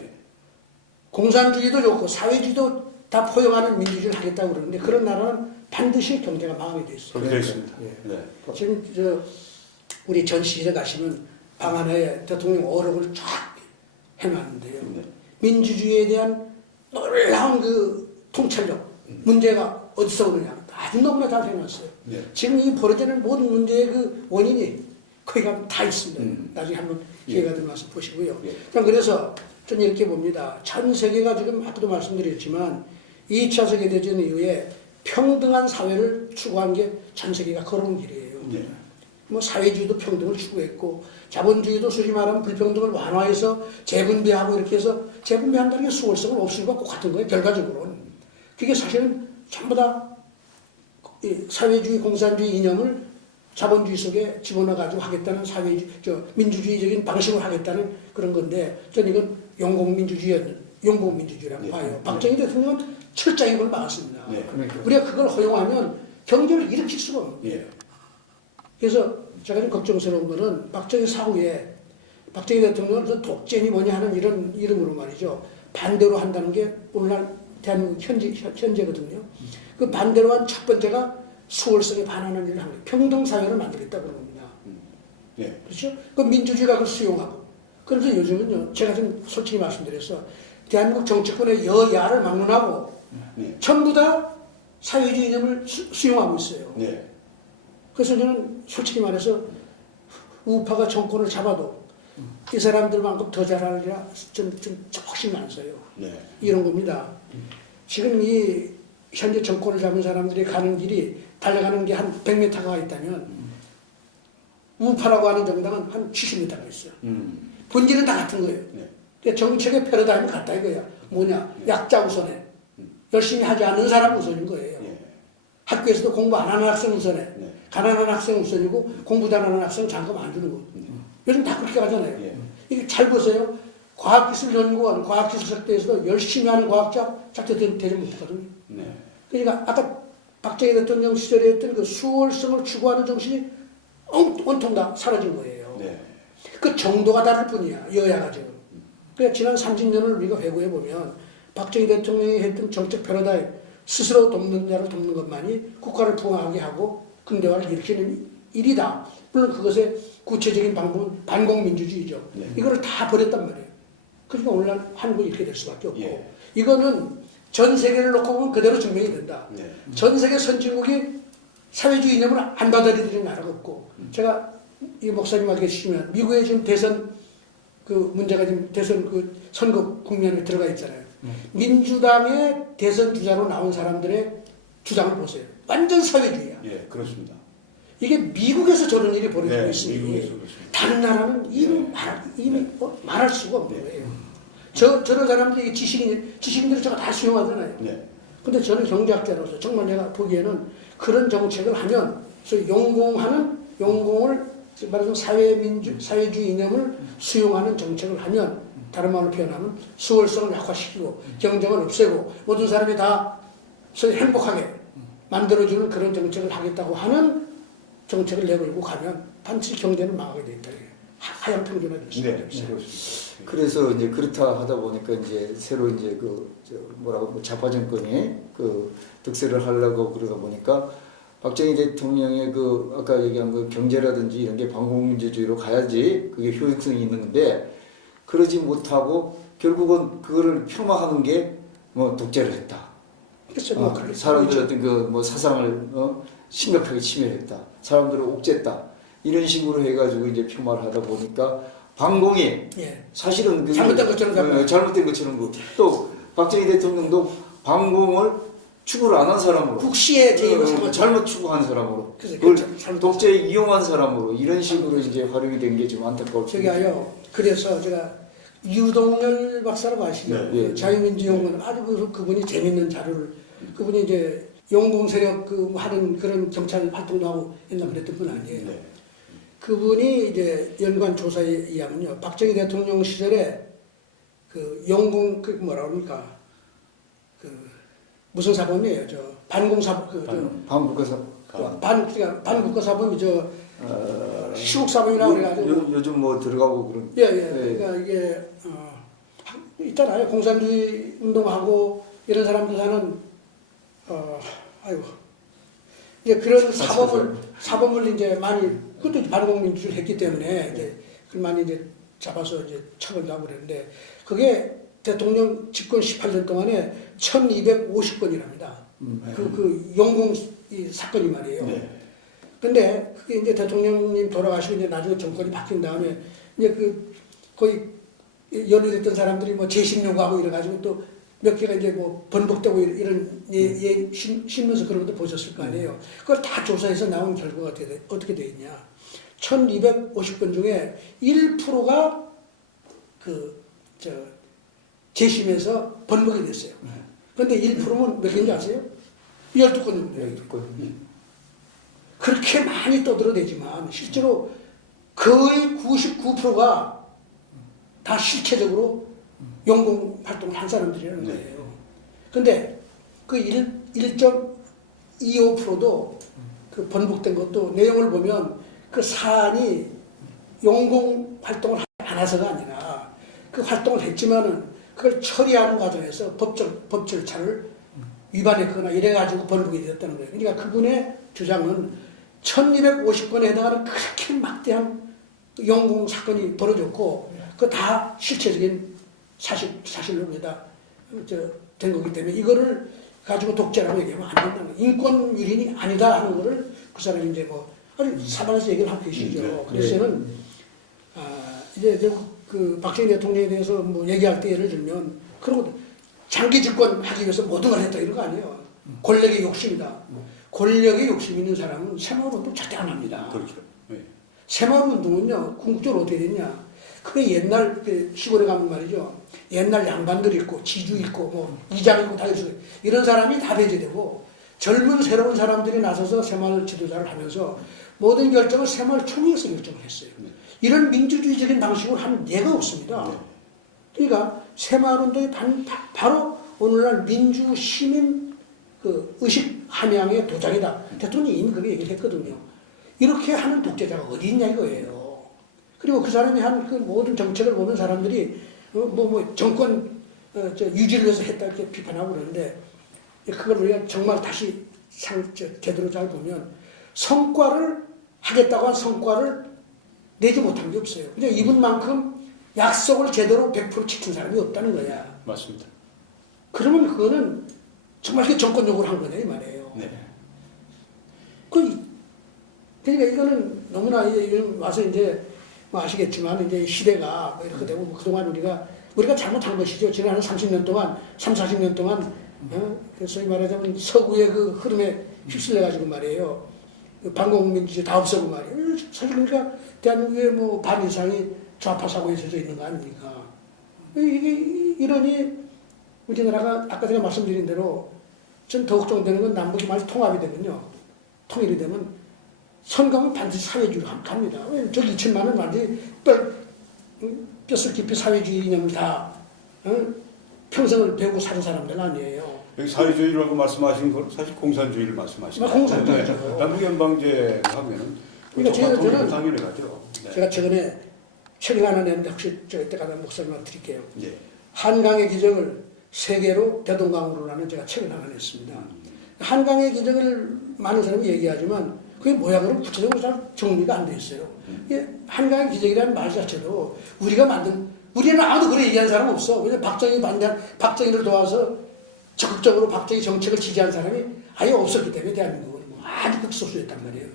공산주의도 좋고 사회주의도 다 포용하는 민주주의를 하겠다고 그러는데 그런 나라는 반드시 경제가 망하게 돼 있어요. 그렇게 되어 있습니다. 지금 우리 전시실에 가시면 방 안에 대통령 어록을 쫙 해놨는데요. 민주주의에 대한 놀라운 그 통찰력, 문제가 어디서 오느냐 아주 너무나 잘 해놨어요. 지금 이 벌어지는 모든 문제의 그 원인이 거기 가면 다 있습니다. 나중에 한번 기회가 되면 와서 보시고요. 그래서 저는 이렇게 봅니다. 전 세계가 지금 아까도 말씀드렸지만 2차 세계대전 이후에 평등한 사회를 추구한 게 전 세계가 걸어온 길이에요. 뭐 사회주의도 평등을 추구했고 자본주의도 소위 말하면 불평등을 완화해서 재분배하고 이렇게 해서 재분배한다는 게 수월성을 없애고 같은 거예요. 결과적으로는. 그게 사실은 전부 다 사회주의 공산주의 이념을 자본주의 속에 집어넣어가지고 하겠다는 민주주의적인 방식으로 하겠다는 그런 건데 저는 이건 용공민주주의라고 네. 봐요. 박정희 대통령은 철저히 그걸 막았습니다. 네. 그러니까. 우리가 그걸 허용하면 경제를 일으킬 수가 없는 거예요. 예. 그래서 제가 좀 걱정스러운 거는 박정희 사후에 박정희 대통령을 그 독재니 뭐냐 하는 이런 이름으로 말이죠. 반대로 한다는 게 오늘날 대한민국 현재거든요. 그 반대로 한 첫 번째가 수월성에 반하는 일을 하는 거예요. 평등사회를 만들겠다 그런 겁니다. 예. 그렇죠? 그 민주주의가 그걸 수용하고. 그래서 요즘은요, 제가 좀 솔직히 말씀드려서 대한민국 정치권의 여야를 막론하고 네. 전부 다 사회주의 이념을 수용하고 있어요. 네. 그래서 저는 솔직히 말해서 우파가 정권을 잡아도 이 사람들만큼 더 잘하리라 좀 확신 안 써요. 네. 이런 겁니다. 지금 이 현재 정권을 잡은 사람들이 가는 길이 달려가는 게 한 100m가 있다면 우파라고 하는 정당은 한 70m가 있어요. 본질은 다 같은 거예요. 네. 그러니까 정책의 패러다임이 같다 이거야. 뭐냐? 약자 우선에. 열심히 하지 않는 사람 우선인 거예요. 예. 학교에서도 공부 안 하는 학생 우선에. 네. 가난한 학생 우선이고 공부 잘하는 학생 장금 안 주는 거. 요즘 다 그렇게 가잖아요. 예. 이게 잘 보세요. 과학기술연구원, 과학기술학대에서도 열심히 하는 과학자 작대 되지 못하거든요. 네. 그러니까 아까 박정희 대통령 시절에 했던 그 수월성을 추구하는 정신이 온통 다 사라진 거예요. 네. 그 정도가 다를 뿐이야, 여야가 지금. 그러니까 지난 30년을 우리가 회고해 보면 박정희 대통령이 했던 정책 패러다임, 스스로 돕는 자를 돕는 것만이 국가를 부강하게 하고 근대화를 일으키는 일이다. 물론 그것의 구체적인 방법은 반공민주주의죠. 네. 이거를 다 버렸단 말이에요. 그러니까 오늘날 한국이 이렇게 될 수밖에 없고 예. 이거는 전 세계를 놓고 보면 그대로 증명이 된다. 네. 전 세계 선진국이 사회주의 이념을 안 받아들이는 나라가 없고 제가 이 목사님하고 계시면 미국의 지금 대선 그 문제가 지금 대선 그 선거 국면에 들어가 있잖아요. 민주당의 대선 주자로 나온 사람들의 주장을 보세요. 완전 사회주의야. 예, 그렇습니다. 이게 미국에서 저런 일이 벌어지고 네, 있으니 미국에서 그렇습니다. 다른 나라는 이미 말할 수가 없는 거예요. 저런 사람들이 지식인들이 저거 다 수용하잖아요. 네. 근데 저는 경제학자로서 정말 내가 보기에는 그런 정책을 하면 소위 용공을 말하자면 사회주의 이념을 수용하는 정책을 하면 다른 말로 표현하면 수월성을 약화시키고 경쟁을 없애고 모든 사람이 다 소위 행복하게 만들어주는 그런 정책을 하겠다고 하는 정책을 내걸고 가면 반드시 경제는 망하게 돼 있다. 하향 평준화 될 수가 네. 있어요. 그렇습니다. 그래서 이제 그렇다 하다 보니까 이제 새로 이제 좌파 정권이 그 득세를 하려고 그러다 보니까 박정희 대통령의 그 아까 얘기한 그 경제라든지 이런 게 반공민주주의로 가야지 그게 효용성이 있는데 그러지 못하고 결국은 그거를 폄하하는 게 뭐 독재를 했다. 그렇죠. 사람들 어떤 그 뭐 사상을 심각하게 침해했다. 사람들을 옥죄했다. 이런 식으로 해가지고 이제 폄하를 하다 보니까 반공이 예. 사실은 그 잘못된 것처럼 잘못된 것처럼 또 박정희 대통령도 반공을 추구를 안 한 사람으로 국시의 개입을 잘못 추구한 사람으로 그래서 그걸 잘못- 독재에 이용한 사람으로 이런 식으로 이제 활용이 된 게 좀 안타까울 저기요. 그래서 제가 유동열 박사라고 아시죠? 네. 예. 자유민주연구원 아주 그분이 재밌는 자료를 그분이 이제 용공 세력 그 하는 그런 경찰 활동도 하고 옛날 그랬던 분 아니에요. 네. 그분이 이제 연관 조사에 의하면요, 박정희 대통령 시절에 그 용공 그 뭐라 그럽니까? 그 무슨 사범이에요? 저 반공사범 반국가사 그러니까 반국가사범이 시국사범이라고 그래가지고 요즘 뭐 들어가고 그런 예. 네. 그러니까 이게 있잖아요. 공산주의 운동하고 이런 사람들 사는 아이고 이제 그런 사범을 이제 많이 그것도 반공민주를 했기 때문에 이제 그걸 많이 이제 잡아서 이제 처벌도 하고 그랬는데 그게 대통령 집권 18년 동안에 1,250건이랍니다. 그 용공 이 사건이 말이에요. 네. 근데 그게 이제 대통령님 돌아가시고 이제 나중에 정권이 바뀐 다음에 이제 그 거의 연루됐던 사람들이 뭐 재심 요구하고 이래가지고 또 몇 개가 이제 뭐 번복되고 이런 신문서 그런 것도 보셨을 거 아니에요. 그걸 다 조사해서 나온 결과가 어떻게 돼 있냐. 1,250건 중에 1%가 재심에서 번복이 됐어요. 근데 1%면 몇 개인지 아세요? 12건입니다. 그렇게 많이 떠들어대지만 실제로 거의 99%가 다 실체적으로 용공 활동을 한 사람들이라는 거예요. 근데 그 1.25%도 그 번복된 것도 내용을 보면 그 사안이 용공 활동을 안 해서가 아니라 그 활동을 했지만은 그걸 처리하는 과정에서 법 절차를 위반했거나 이래가지고 번복이 되었다는 거예요. 그러니까 그분의 주장은 1250건에 해당하는 그렇게 막대한 용공 사건이 벌어졌고 그 다 실체적인 사실로 된 거기 때문에 이거를 가지고 독재라고 얘기하면 안 된다는 거예요. 인권 유린이 아니다 하는 거를 그 사람이 이제 뭐 아니 사방에서 얘기를 하고 계시죠. 그래서 저는 이제 그 박정희 대통령에 대해서 뭐 얘기할 때 예를 들면 그런 장기 집권하기 위해서 모든 걸 했다 이런 거 아니에요. 권력의 욕심이다. 권력의 욕심 있는 사람은 새마을 운동 절대 안 합니다. 그렇죠. 네. 새마을 운동은요 궁극적으로 어떻게 됐냐? 그게 옛날 시골에 가면 말이죠. 옛날 양반들 있고 지주 있고 뭐 이장 있고 다 있어요. 이런 사람이 다 배제되고 젊은 새로운 사람들이 나서서 새마을 지도자를 하면서 모든 결정을 새마을 총회에서 결정을 했어요. 이런 민주주의적인 방식으로 한 예가 없습니다. 그러니까 새마을 운동이 바로 오늘날 민주 시민 그 의식 함양의 도장이다. 대통령이 이미 그렇게 얘기를 했거든요. 이렇게 하는 독재자가 어디 있냐 이거예요. 그리고 그 사람이 한 그 모든 정책을 보면 사람들이 정권 유지를 위해서 했다 이렇게 비판하고 그러는데 그걸 우리가 정말 다시 제대로 잘 보면 성과를 하겠다고 한 성과를 내지 못한 게 없어요. 그냥 이분만큼 약속을 제대로 100% 지킨 사람이 없다는 거야. 맞습니다. 그러면 그거는 정말 그 정권 요구를 한 거냐 이 말이에요. 네. 그러니까 이거는 너무나 와서 이제 뭐 아시겠지만 이제 시대가 뭐 이렇게 되고 그동안 우리가 잘못한 것이죠. 지난 30년 동안 40년 동안 소위 말하자면 서구의 그 흐름에 휩쓸려 가지고 말이에요. 반공민주주의 다 없애고 말이에요. 사실 그러니까 대한민국의 뭐 반 이상이 좌파 사고에 젖어 있는 거 아닙니까? 이러니 우리나라가 아까 제가 말씀드린 대로 전 더 걱정되는 건 남북이 많이 통합이 되면요. 통일이 되면 선거는 반드시 사회주의로 갑니다. 저기 2천만 원 완전히 뼛속 깊이 사회주의 이념을 다 평생을 배우고 사는 사람들 아니에요. 여기 사회주의라고 말씀하신 건 사실 공산주의를 말씀하시는 거예요. 공산주의죠. 남북연방제 하면은 그러니까 저는 당연히 가죠. 네. 제가 최근에 책 하나 냈는데 혹시 저 이때까지 목소리만 드릴게요. 네. 한강의 기적을 세계로 대동강으로라는 제가 책을 하나 냈습니다. 한강의 기적을 많은 사람이 얘기하지만 그게 뭐야 그러면 구체적으로 잘 정리가 안 돼 있어요. 한강의 기적이라는 말 자체도 우리는 아무도 그래 얘기한 사람 없어. 왜냐면 박정희를 도와서 적극적으로 박정희 정책을 지지한 사람이 아예 없었기 때문에 대한민국은 아주 극소수였단 말이에요.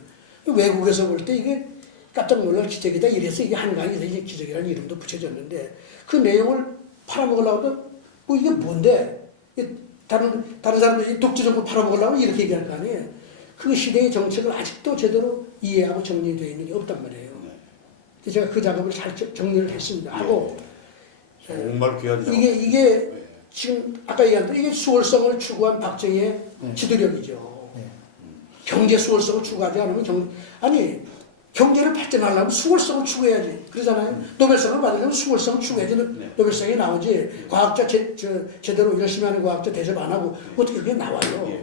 외국에서 볼 때 이게 깜짝 놀랄 기적이다 이래서 이게 한강의 기적이라는 이름도 붙여졌는데 그 내용을 팔아먹으려고 해도 뭐 이게 뭔데? 다른 사람들이 독재 정권 팔아먹으려고 이렇게 얘기할 거 아니에요. 그 시대의 정책을 아직도 제대로 이해하고 정리되어 있는 게 없단 말이에요. 그래서 제가 그 작업을 잘 정리를 했습니다. 하고 정말 귀한 작업. 이게 지금 아까 얘기한 대로 이게 수월성을 추구한 박정희의 지도력이죠. 경제 수월성을 추구하지 않으면 경제를 발전하려면 수월성을 추구해야지. 그러잖아요. 노벨상을 받으려면 수월성을 추구해야지. 노벨상이 나오지. 과학자 제대로 열심히 하는 과학자 대접 안 하고 어떻게 그게 나와요.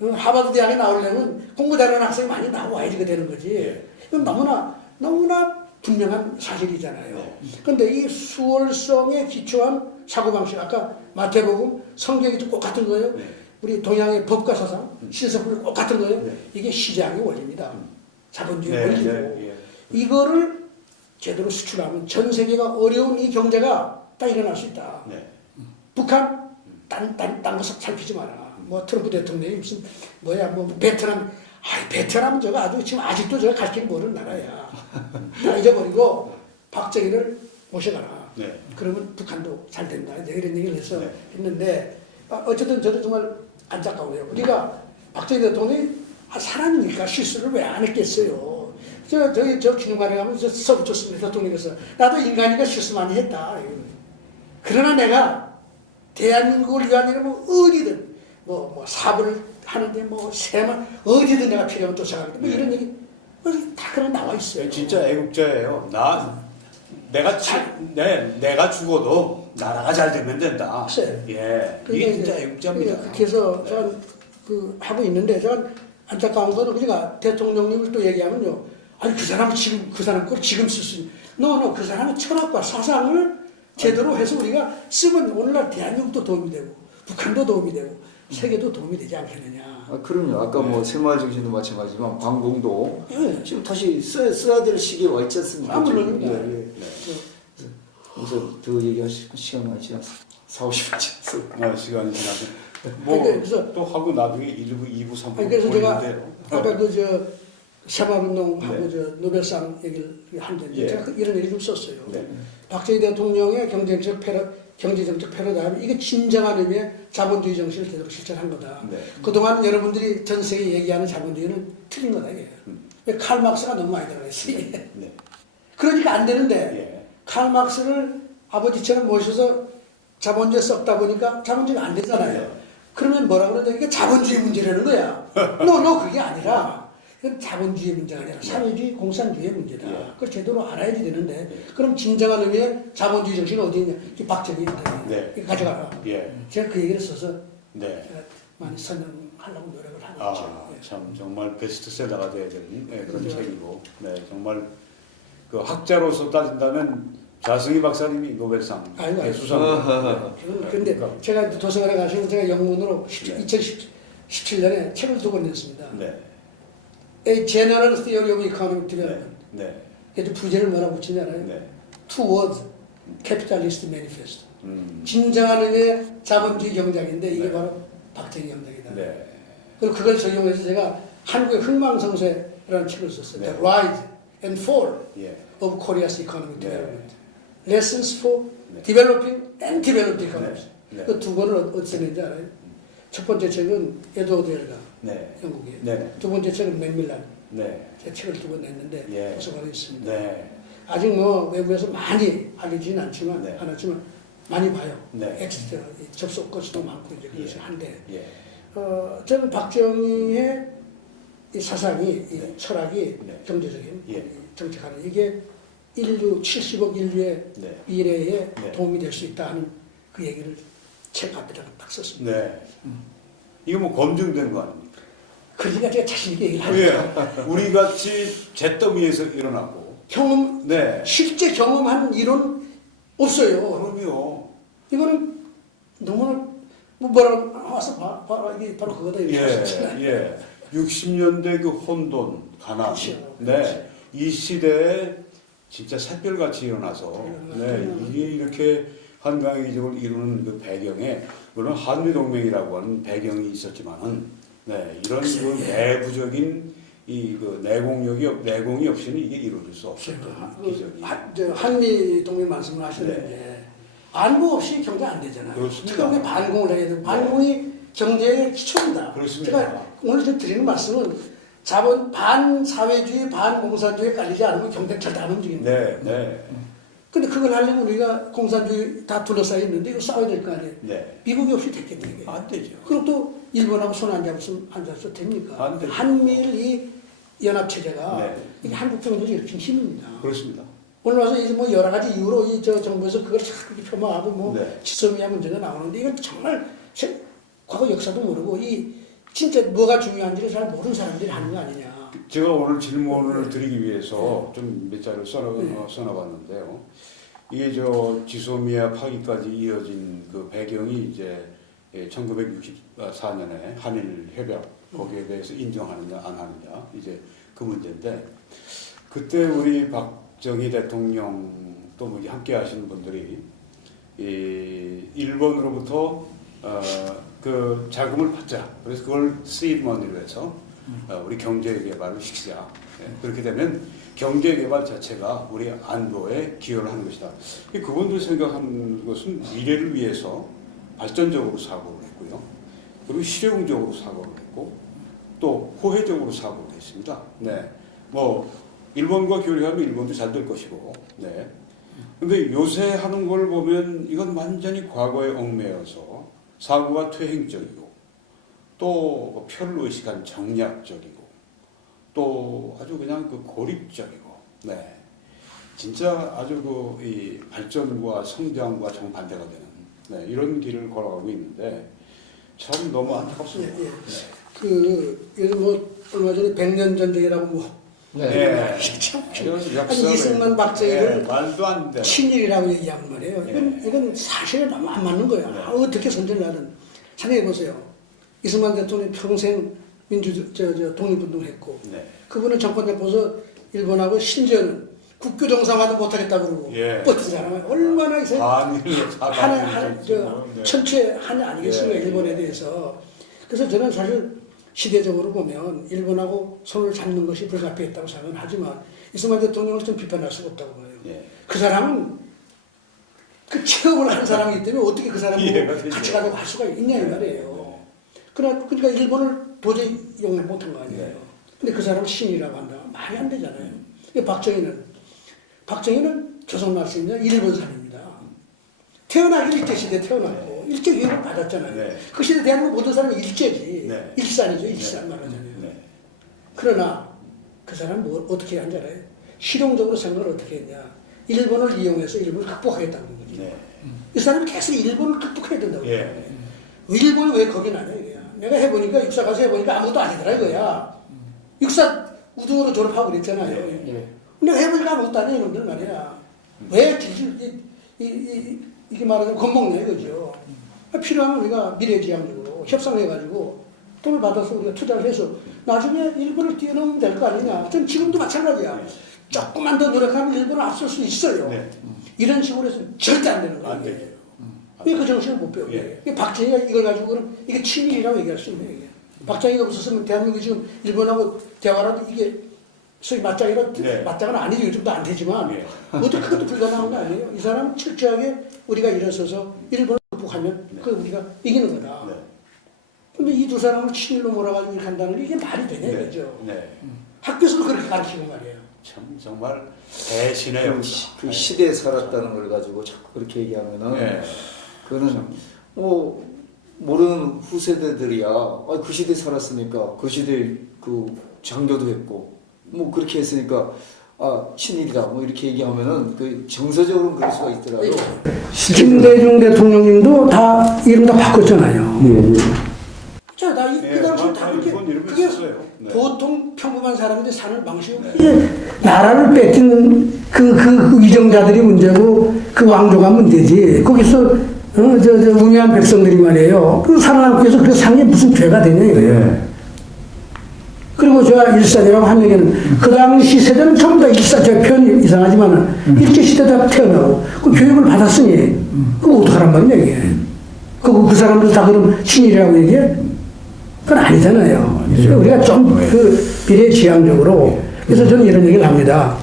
하버드 대학에 나오려면 공부 잘하는 학생이 많이 나와야지 그 되는 거지. 이건 너무나 분명한 사실이잖아요. 그런데 이 수월성에 기초한 사고방식, 아까 마태복음, 성경이 꼭 같은 거예요. 우리 동양의 법과 사상, 신석불이 꼭 같은 거예요. 이게 시장의 원리입니다. 자본주의 원리고. 이거를 제대로 수출하면 전 세계가 어려운 이 경제가 딱 일어날 수 있다. 북한, 딴 거 살피지 마라. 뭐 트럼프 대통령이 무슨 베트남은 저거 아직도 저거 갈 길 모르는 나라야. 다 잊어버리고 박정희를 모셔가라. 그러면 북한도 잘 된다. 이런 얘기를 해서 했는데 어쨌든 저도 정말 안타까워요. 우리가 박정희 대통령이 사람이니까 실수를 왜 안 했겠어요. 저 기념관에 가면 서구 좋습니다. 대통령께서 나도 인간이니까 실수 많이 했다. 그러나 내가 대한민국을 위한 일은 뭐 어디든 뭐 사업을 하는데 뭐 세만 어디든 내가 필요하면 쫓아가겠다. 뭐 이런 얘기 다 그런 나와 있어요. 진짜 애국자예요. 내가 죽어도 나라가 잘 되면 된다. 글쎄요. 예, 이게 진짜 애국자입니다. 그렇게 해서 저는 하고 있는데 저는 안타까운 거는 그러니까 대통령님을 또 얘기하면요. 아니 그 사람은 지금 그 사람 걸 지금 쓸 수 있는. 그 사람은 철학과 사상을 제대로 해서 우리가 쓰면 오늘날 대한민국도 도움이 되고 북한도 도움이 되고 세계도 도움이 되지 않겠느냐. 그럼요. 아까 뭐 새마을 정신도 마찬가지지만 방공도 예. 지금 다시 써야 될 시기에 와 있지 않습니까? 물론입니다. 그래서 더 얘기하실 시간 많이 지났어. 4, 50분 지났어. 시간이 지나서 그래서 또 하고 나중에 1부, 2부, 3부 그래서 제가 보이는데요. 아까 새마을운동하고 네. 노벨상 얘기를 하는데 예. 제가 이런 얘기 좀 썼어요. 네. 박정희 대통령의 경제정책 패러다임 이게 진정한 의미의 자본주의 정신을 제대로 실천한 거다. 네. 그동안 여러분들이 전 세계 얘기하는 자본주의는 틀린 거다 이게. 왜 칼 막스가 너무 많이 들어가 있어 이게. 네. 그러니까 안 되는데 예. 칼 막스를 아버지처럼 모셔서 자본주의에 썩다 보니까 자본주의가 안 되잖아요. 네. 그러면 뭐라 그러냐 이게 자본주의 문제라는 거야. no 그게 아니라 이건 자본주의 문제가 아니라 사회주의 공산주의의 문제다. 예. 그걸 제대로 알아야지 되는데 그럼 진정한 의미의 자본주의 정신은 어디 있냐? 이 박정희 있다. 네. 이거 가져가라. 예. 제가 그 얘기를 써서 네. 제가 많이 선언하려고 노력을 하고 있죠. 예. 참 정말 베스트셀러가 돼야 되는 그런 그렇죠. 책이고, 정말 그 학자로서 따진다면 자승희 박사님이 노벨상 아이고. 수상. 그런데 제가 도서관에 가시면 제가 영문으로 네. 2017년에 책을 2권 냈습니다. 네. A General Theory of Economic Development. 네. 그래서 부제를 뭐라고 붙이냐 알아요? 네. Two words, Capitalist Manifesto. 음. 진정한 의미의 자본주의 경작인데 이게 네. 바로 박정희 경작이다. 네. 그리고 그걸 적용해서 제가 한국의 흥망성쇠라는 책을 썼어요. 네. The Rise and Fall 예. of Korea's Economic 네. Development. Lessons for 네. Developing and Developed Economies. 네. 네. 그 두 권을 어디서 냈는지 알아요? 첫 번째 책은 에드워드 엘가, 네. 영국이에요. 네. 두 번째 책은 맥밀란. 네. 제 책을 2권 냈는데 예. 도서관에 있습니다. 네. 아직 뭐 외부에서 많이 알려지진 않지만 네. 않았지만 많이 봐요. 네. 엑스트라 접속 건수도 많고 이제 그것이 한데 예. 저는 박정희의 이 사상이 이 네. 철학이 네. 경제적인 예. 이 정책하는 이게 인류 70억 인류의 네. 미래에 네. 도움이 될 수 있다 하는 그 얘기를 책 앞에다가 딱 썼습니다. 네. 이거 뭐 검증된 거 아닙니까? 그러니까 제가 자신 있게 얘기를 하죠. 예. 우리 같이 잿더미에서 일어나고. 경험 네. 실제 경험한 일은 없어요. 그럼요. 이거는 너무나 뭐라 와서 봐 이게 바로 그거다 이렇게 예. 하셨잖아요. 예. 60년대 그 혼돈, 가난. 그렇죠. 네. 이 시대에 진짜 샛별같이 일어나서 네. 이게 이렇게 한강의 기적을 이루는 그 배경에 물론 한미동맹이라고 하는 배경이 있었지만은 네. 이런 그 내부적인 이 그 내공이 없이는 이게 이루어질 수 없었던 기적이. 한미 동맹 말씀을 하셨는데 안보 없이 경제 안 되잖아요. 그렇습니다. 특히 반공을 해야 되고 반공이 경제의 기초입니다. 그렇습니다. 제가 오늘 좀 드리는 말씀은 자본 반사회주의 반공산주의에 깔리지 않으면 경제 절대 안 움직입니다. 네, 네, 근데 그걸 하려면 우리가 공산주의 다 둘러싸여 있는데 이거 싸워야 될 거 아니에요. 네. 미국이 없이 됐겠네 이게. 안 되죠. 그리고 또 일본하고 손 안 잡으면 안 잡아서 됩니까? 안 되죠. 한미일 이 연합체제가 네. 이게 한국 정부에서 일으킨 힘입니다. 그렇습니다. 오늘 와서 이제 뭐 여러 가지 이유로 이 저 정부에서 그걸 자꾸 이렇게 폄하하고 뭐 네. 지소미아 문제가 나오는데 이건 정말 과거 역사도 모르고 이 진짜 뭐가 중요한지를 잘 모르는 사람들이 하는 거 아니냐. 제가 오늘 질문을 드리기 위해서 좀 몇 자료를 써놔봤는데요. 이게 저 지소미아 파기까지 이어진 그 배경이 이제 1964년에 한일 협약 거기에 대해서 인정하느냐 안 하느냐 이제 그 문제인데 그때 우리 박정희 대통령 또 뭐 함께 하시는 분들이 이 일본으로부터 그 자금을 받자. 그래서 그걸 시드머니로 해서 우리 경제 개발을 시키자. 그렇게 되면 경제 개발 자체가 우리 안보에 기여를 하는 것이다. 그분들 생각하는 것은 미래를 위해서 발전적으로 사고를 했고요. 그리고 실용적으로 사고를 했고 또 호혜적으로 사고를 했습니다. 네, 뭐 일본과 교류하면 일본도 잘 될 것이고, 네. 근데 요새 하는 걸 보면 이건 완전히 과거에 얽매여서 사고가 퇴행적이고 또 편로의식한 정략적이고 또 아주 그냥 그 고립적이고, 네, 진짜 아주 그 이 발전과 성장과 정반대가 되는, 네, 이런 길을 걸어가고 있는데 참 너무 안타깝습니다. 예, 예. 그래서 뭐 얼마 전에 100년 전쟁이라고 뭐 네. 참, 이런 아니 역사를, 이승만 박정희를 네, 말도 안 돼. 친일이라고 얘기하는 말이에요. 이건 사실에 너무 안 맞는 거야. 어떻게 선전을 하든. 생각해 보세요. 이승만 대통령이 평생 독립운동을 했고, 네. 그분은 정권 잡고서 일본하고 심지어는 국교 정상화도 못하겠다고 그러고 예. 버틴 사람은 얼마나 이제 네. 천추의 한 아니겠습니까? 예. 일본에 대해서. 그래서 저는 사실 시대적으로 보면 일본하고 손을 잡는 것이 불가피했다고 생각은 하지만 이승만 대통령을 좀 비판할 수가 없다고 봐요. 예. 그 사람은 그 체험을 한 사람이기 때문에 어떻게 그 이해가 사람하고 되죠. 같이 가자고 할 수가 있냐 이 말이에요. 그러니까 일본을 도저히 용납 못한 거 아니에요. 네. 근데 그 사람을 신이라고 한다. 말이 안 되잖아요. 박정희는 조선 말씀이냐 일본 사람입니다. 태어나기 일제 시대 태어났고 일제 교육을 받았잖아요. 네. 그 시대 대한민국 모든 사람이 일제지. 네. 일산이죠. 일산 말하잖아요. 네. 그러나 그 사람은 뭐 어떻게 한 줄 알아요? 실용적으로 생각을 어떻게 했냐. 일본을 이용해서 일본을 극복하겠다는 거지. 네. 이 사람이 계속 일본을 극복해야 된다고. 예. 일본이 왜 겁이 나냐 이거야. 내가 해보니까 육사 가서 해보니까 아무것도 아니더라 이거야. 육사 우등으로 졸업하고 그랬잖아요. 예. 내가 해보니까 아무것도 아니야 이놈들 말이야. 왜 이게 말하자면 겁먹냐 이거죠. 필요하면 우리가 미래지향적으로 협상해가지고 돈을 받아서 우리가 투자를 해서 나중에 일본을 뛰어넘으면 될 거 아니냐. 전 지금도 마찬가지야. 조금만 더 노력하면 일본을 앞설 수 있어요. 네. 이런 식으로 해서 절대 안 되는 거예요. 안 되죠. 왜 그 정신을 못 배우게? 예. 박정희가 이걸 가지고는 이게 친일이라고 얘기할 수 있는 얘기예요. 박정희가 없었으면 대한민국이 지금 일본하고 대화라도 이게 소위 맞짱이라 네. 맞짱은 아니죠. 요즘도 안 되지만 예. 어떻게 그것도 불가능한 거 아니에요? 이 사람은 철저하게 우리가 일어서서 일본을 극복하면 그 우리가 이기는 거다. 네. 근데 이 두 사람을 친일로 몰아가지고 이렇게 한다는 게 이게 말이 되냐 네. 이거죠. 네. 학교에서도 그렇게 가르치고 말이에요. 참 정말 대신의 역사. 그 시대에 살았다는 걸 가지고 자꾸 그렇게 얘기하면은 네. 그거는 뭐 모르는 후세대들이야. 그 시대에 살았으니까 그 시대에 그 장교도 했고 뭐 그렇게 했으니까 친일이다 뭐 이렇게 얘기하면은 그 정서적으로는 그럴 수가 있더라도 김대중 대통령님도 다 이름 다 바꿨잖아요. 자, 그 당시 다 그렇게 이건 이름이 그게 있었어요. 네. 보통 평범한 사람들이 사는 방식이고 이게 나라를 뺏긴 그 위정자들이 문제고 그 왕조가 문제지. 거기서 우매한 백성들이 말이에요. 그 살아남기 위해서 그래서 상에 무슨 죄가 되냐 이거예요. 그리고 제가 일산이라고 한 얘기는 그 당시 세대는 전부 다 일산, 제 표현이 이상하지만 일제시대 다 태어나고 그 교육을 받았으니 그거 어떡하란 말이냐 이게. 그 사람들 다 그럼 신이라고 얘기해? 그건 아니잖아요. 그래서 우리가 좀 그 비례지향적으로 그래서 저는 이런 얘기를 합니다.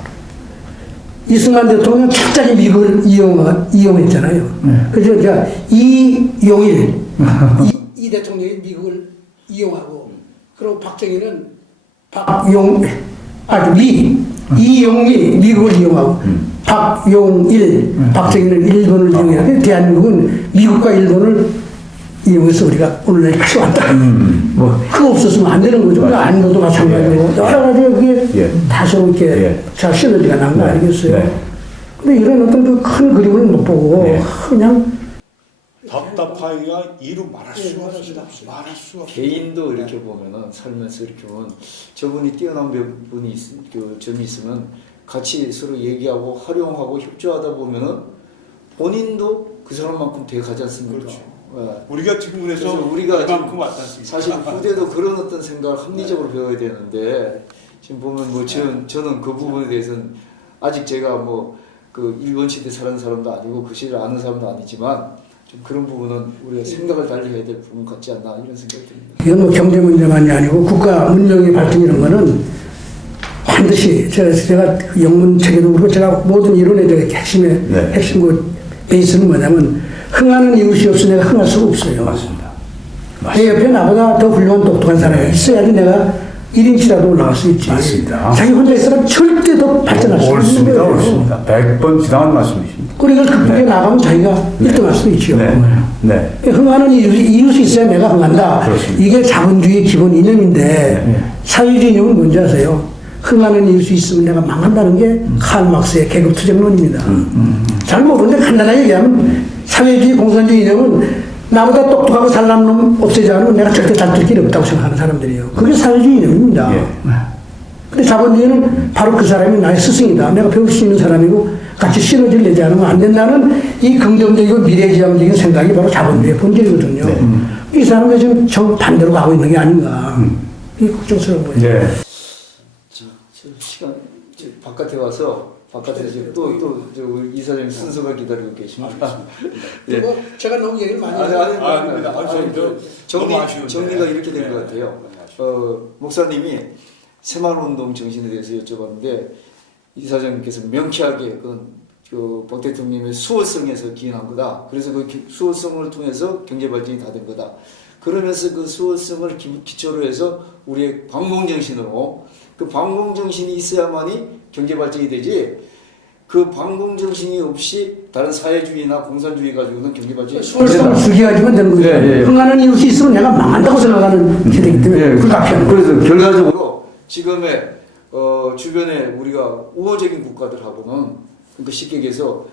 이승만 대통령 철저히 미국을 이용했잖아요. 그래서 제가 이용일 이 대통령이 미국을 이용하고 그리고 박정희는 이용이 미국을 이용하고 박용일 박정희는 일본을 이용해야 대한민국은 미국과 일본을 이용해서 우리가 오늘날까지 왔다. 뭐 그거 없었으면 안 되는 거죠. 안보도 마찬가지고 여러 가지 그게 다소 이렇게 잘 시너지가 난 거 아니겠어요? 근데 이런 어떤 그 큰 그림을 못 보고 그냥 답답하기가 이루 말할 수 없습니다. 말할 수 없습니다. 개인도 이렇게 보면은 살면서 이렇게 보면 저분이 뛰어난 분이 점이 있으면 같이 서로 얘기하고 활용하고 협조하다 보면은 본인도 그 사람만큼 돼 가지 않습니까? 그렇죠. 네. 우리가 지금 그래서 우리가 그만큼 왔지 않습니까? 사실 후대도 그런 어떤 생각을 합리적으로 배워야 되는데 지금 보면 뭐 저는 그 부분에 대해서는 아직 제가 뭐 그 일본 시대 살은 사람도 아니고 그 시대를 아는 사람도 아니지만 좀 그런 부분은 우리가 생각을 달리 해야 될 부분 같지 않나 이런 생각이 듭니다. 이건 뭐 경제 문제만이 아니고 국가 문명의 발전 이런 거는 반드시 제가 그 영문 책에도 그렇고 제가 모든 이론의 핵심 그 베이스는 뭐냐면 흥하는 이웃이 없어 내가 흥할 수가 없어요. 맞습니다. 내 옆에 나보다 더 훌륭한 똑똑한 사람이 있어야지 내가 1인치라도 올라갈 수 있지. 맞습니다. 자기 혼자 있으면 절대 더 발전할 수 없는 옳습니다. 거예요. 옳습니다. 100번 지당한 말씀이십니다. 그리고 이걸 극복해 나가면 자기가 1등할 수도 있죠. 네. 흥하는 이웃이 있어야 내가 흥한다. 그렇습니다. 이게 자본주의의 기본 이념인데 사회주의 이념은 뭔지 아세요? 흥하는 이웃이 있으면 내가 망한다는 게 칼 막스의 계급투쟁론입니다. 잘 모르는데 간단하게 얘기하면 사회주의 공산주의 이념은 나보다 똑똑하고 잘난 놈 없애지 않으면 내가 절대 다툴 길 없다고 생각하는 사람들이에요. 그게 사회주의 이념입니다. 예. 근데 자본주의는 바로 그 사람이 나의 스승이다. 내가 배울 수 있는 사람이고 같이 시너지를 내지 않으면 안 된다는 이 긍정적이고 미래지향적인 생각이 바로 자본주의의 본질이거든요. 이 사람이 지금 정반대로 가고 있는 게 아닌가. 이게 걱정스러운 거예요. 네. 지금 저 시간 바깥에 와서 바깥에 지금 또저 이사장님 순서가 기다리고 계십니다. 예. 뭐 제가 너무 얘기를 많이 아닙니다. 정리가 이렇게 된 것 같아요. 목사님이 새만운동 정신에 대해서 여쭤봤는데 이사장님께서 명쾌하게 박 대통령의 수호성에서 기인한 거다. 그래서 그 수호성을 통해서 경제 발전이 다 된 거다. 그러면서 그 수호성을 기초로 해서 우리의 방공정신으로 그 방공정신이 있어야만이 경제 발전이 되지. 그 방공정신이 없이 다른 사회주의나 공산주의 가지고는 경제 발전이 수월성을 주기가지면 되는 거죠. 예. 흥하는 이웃이 있으면 내가 망한다고 생각하는 세대이기 때문에 불가피한 거예요. 그래서 결과적으로 지금의 주변에 우리가 우호적인 국가들하고는 그러니까 쉽게 얘기해서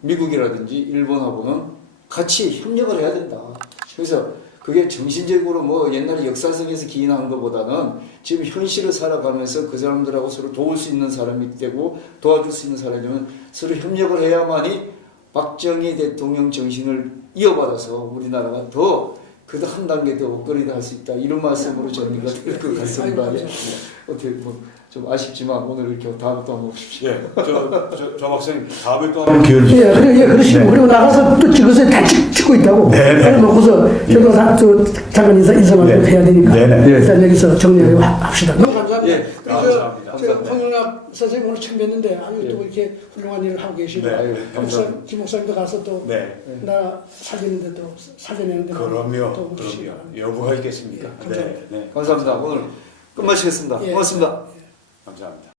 미국이라든지 일본하고는 같이 협력을 해야 된다. 그래서 그게 정신적으로 뭐 옛날에 역사성에서 기인한 것보다는 지금 현실을 살아가면서 그 사람들하고 서로 도울 수 있는 사람이 되고 도와줄 수 있는 사람이면 서로 협력을 해야만이 박정희 대통령 정신을 이어받아서 우리나라가 더 그도 한 단계 더 업그레이드 할 수 있다. 이런 말씀으로 정리가 될 것 같습니다. 어떻게 뭐 좀 아쉽지만 오늘 이렇게 다음에 또 한번 오십시오. 예, 저 박사님 다음에 또 한번 기회를 예, 그러시고 그리고 나가서 또 저것을 다 찍고 있다고. 그래 놓고서 저도 잠깐 인사만 좀 해야 되니까. 일단 여기서 정리하고 합시다. 너무 감사합니다. 예, 감사합니다. 홍영학 선생님 오늘 처음 뵀는데 아주 또 이렇게 훌륭한 일을 하고 계시고 감사합니다. 김 목사님도 가서 또 나 사귀는데 또 사귀는데 그럼요. 여부가 있겠습니까? 감사합니다. 네. 감사합니다. 오늘 끝마치겠습니다. 예. 고맙습니다. 감사합니다.